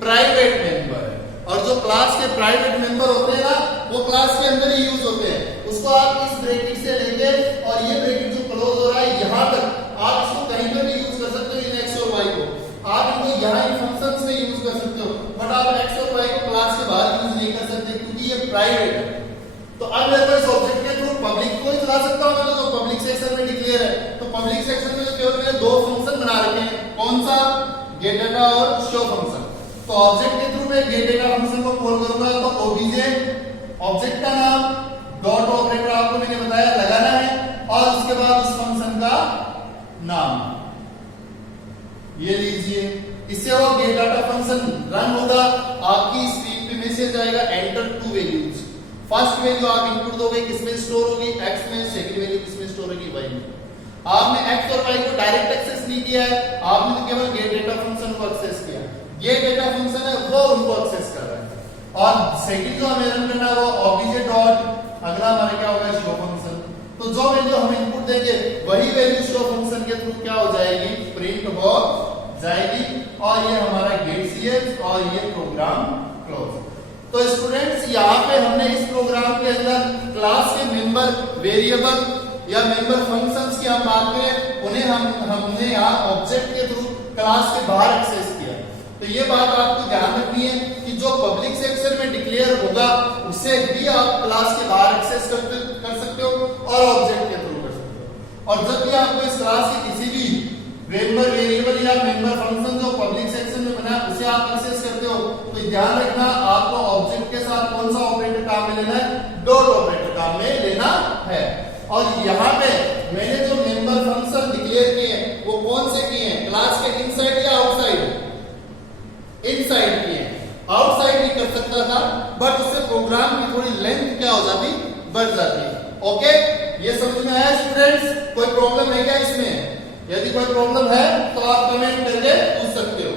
प्राइवेट मेंबर है, और जो क्लास के प्राइवेट मेंबर होते हैं ना वो क्लास के अंदर ही यूज होते हैं। उसको आप इस ब्रैकेट से लेके और ये ब्रैकेट जो क्लोज हो रहा है यहाँ तक आप इसको कहीं पर भी यूज कर सकते हो। इन x और y को आप इनको यहाँ इन फंक्शंस में यूज कर सकते हो, बट आप x और y को क्लास के बाहर यूज नहीं कर सकते क्योंकि ये प्राइवेट है। तो अब मेरे पास ऑब्जेक्ट के थ्रू पब्लिक को ही चला सकता हूँ, मैं तो पब्लिक सेक्शन में डिक्लेयर है। तो पब्लिक सेक्शन में केवल मैंने दो फंक्शन बना रखे हैं, कौन सा? गेट डाटा और शो फंक्शन। तो ऑब्जेक्ट के थ्रू मैं गेट डेटा फंक्शन को कॉल करूंगा तो ओबीजे ऑब्जेक्ट का नाम डॉट ऑपरेटर आपको मैंने बताया लगाना है और उसके बाद उस फंक्शन का नाम ये लीजिए। इससे वो गेट डाटा फंक्शन रन होगा, आपकी स्क्रीन पे मैसेज आएगा enter to values. First value आप इनपुट दोगे, किसमें स्टोर होगी x में, सेकंड वैल्यू किसमें स्टोर होगी y में। आपने x और y को डायरेक्ट एक्सेस नहीं किया है, आपने तो केवल गेट डेटा फंक्शन को एक्सेस किया। ये डेटा फंक्शन है वो उनको एक्सेस कर रहा है। और सेकंड जो हमें रन करना है वो ऑब्जेक्ट डॉट, अगला हमारा क्या होगा शो फंक्शन। तो जो वैल्यू हम इनपुट देंगे वही वैल्यू शो फंक्शन के थ्रू क्या हो जाएगी, प्रिंट हो जाएगी। और ये हमारा गेट सीएच और ये प्रोग्राम क्लोज। तो स्टूडेंट्स यहाँ पे हमने इस प्रोग्राम के अंदर क्लास के मेंबर वेरिएबल या मेंबर फंक्शंस की हम बात करें, उन्हें हमने यहाँ ऑब्जेक्ट के थ्रू क्लास के बाहर एक्सेस किया। तो ये बात आपको ध्यान रखनी है कि जो पब्लिक सेक्शन में डिक्लेयर होगा उसे भी आप क्लास के बाहर एक्सेस कर सकते हो और ऑब्जेक्ट के थ्रू कर सकते हो। और जब भी आपको इस क्लास के किसी भी मेंबर वेरिएबल या मेंबर फंक्शन जो पब्लिक सेक्शन में बना है उसे आप एक्सेस करते हो तो ध्यान रखना आपको ऑब्जेक्ट के साथ कौन सा ऑपरेटर काम में लेना है, डॉट ऑपरेटर काम में लेना है। और यहाँ पे मैंने जो मेंबर फंक्शन डिक्लेयर किए हैं वो कौन से किए हैं, क्लास के इनसाइड या आउटसाइड, इनसाइड किए हैं। आउटसाइड नहीं कर सकता था बट उससे प्रोग्राम की थोड़ी लेंथ क्या हो जाती, बढ़ जाती। ओके, ये समझ में आया स्टूडेंट्स? कोई प्रॉब्लम है क्या इसमें? यदि कोई प्रॉब्लम है तो आप कमेंट करके पूछ सकते हो।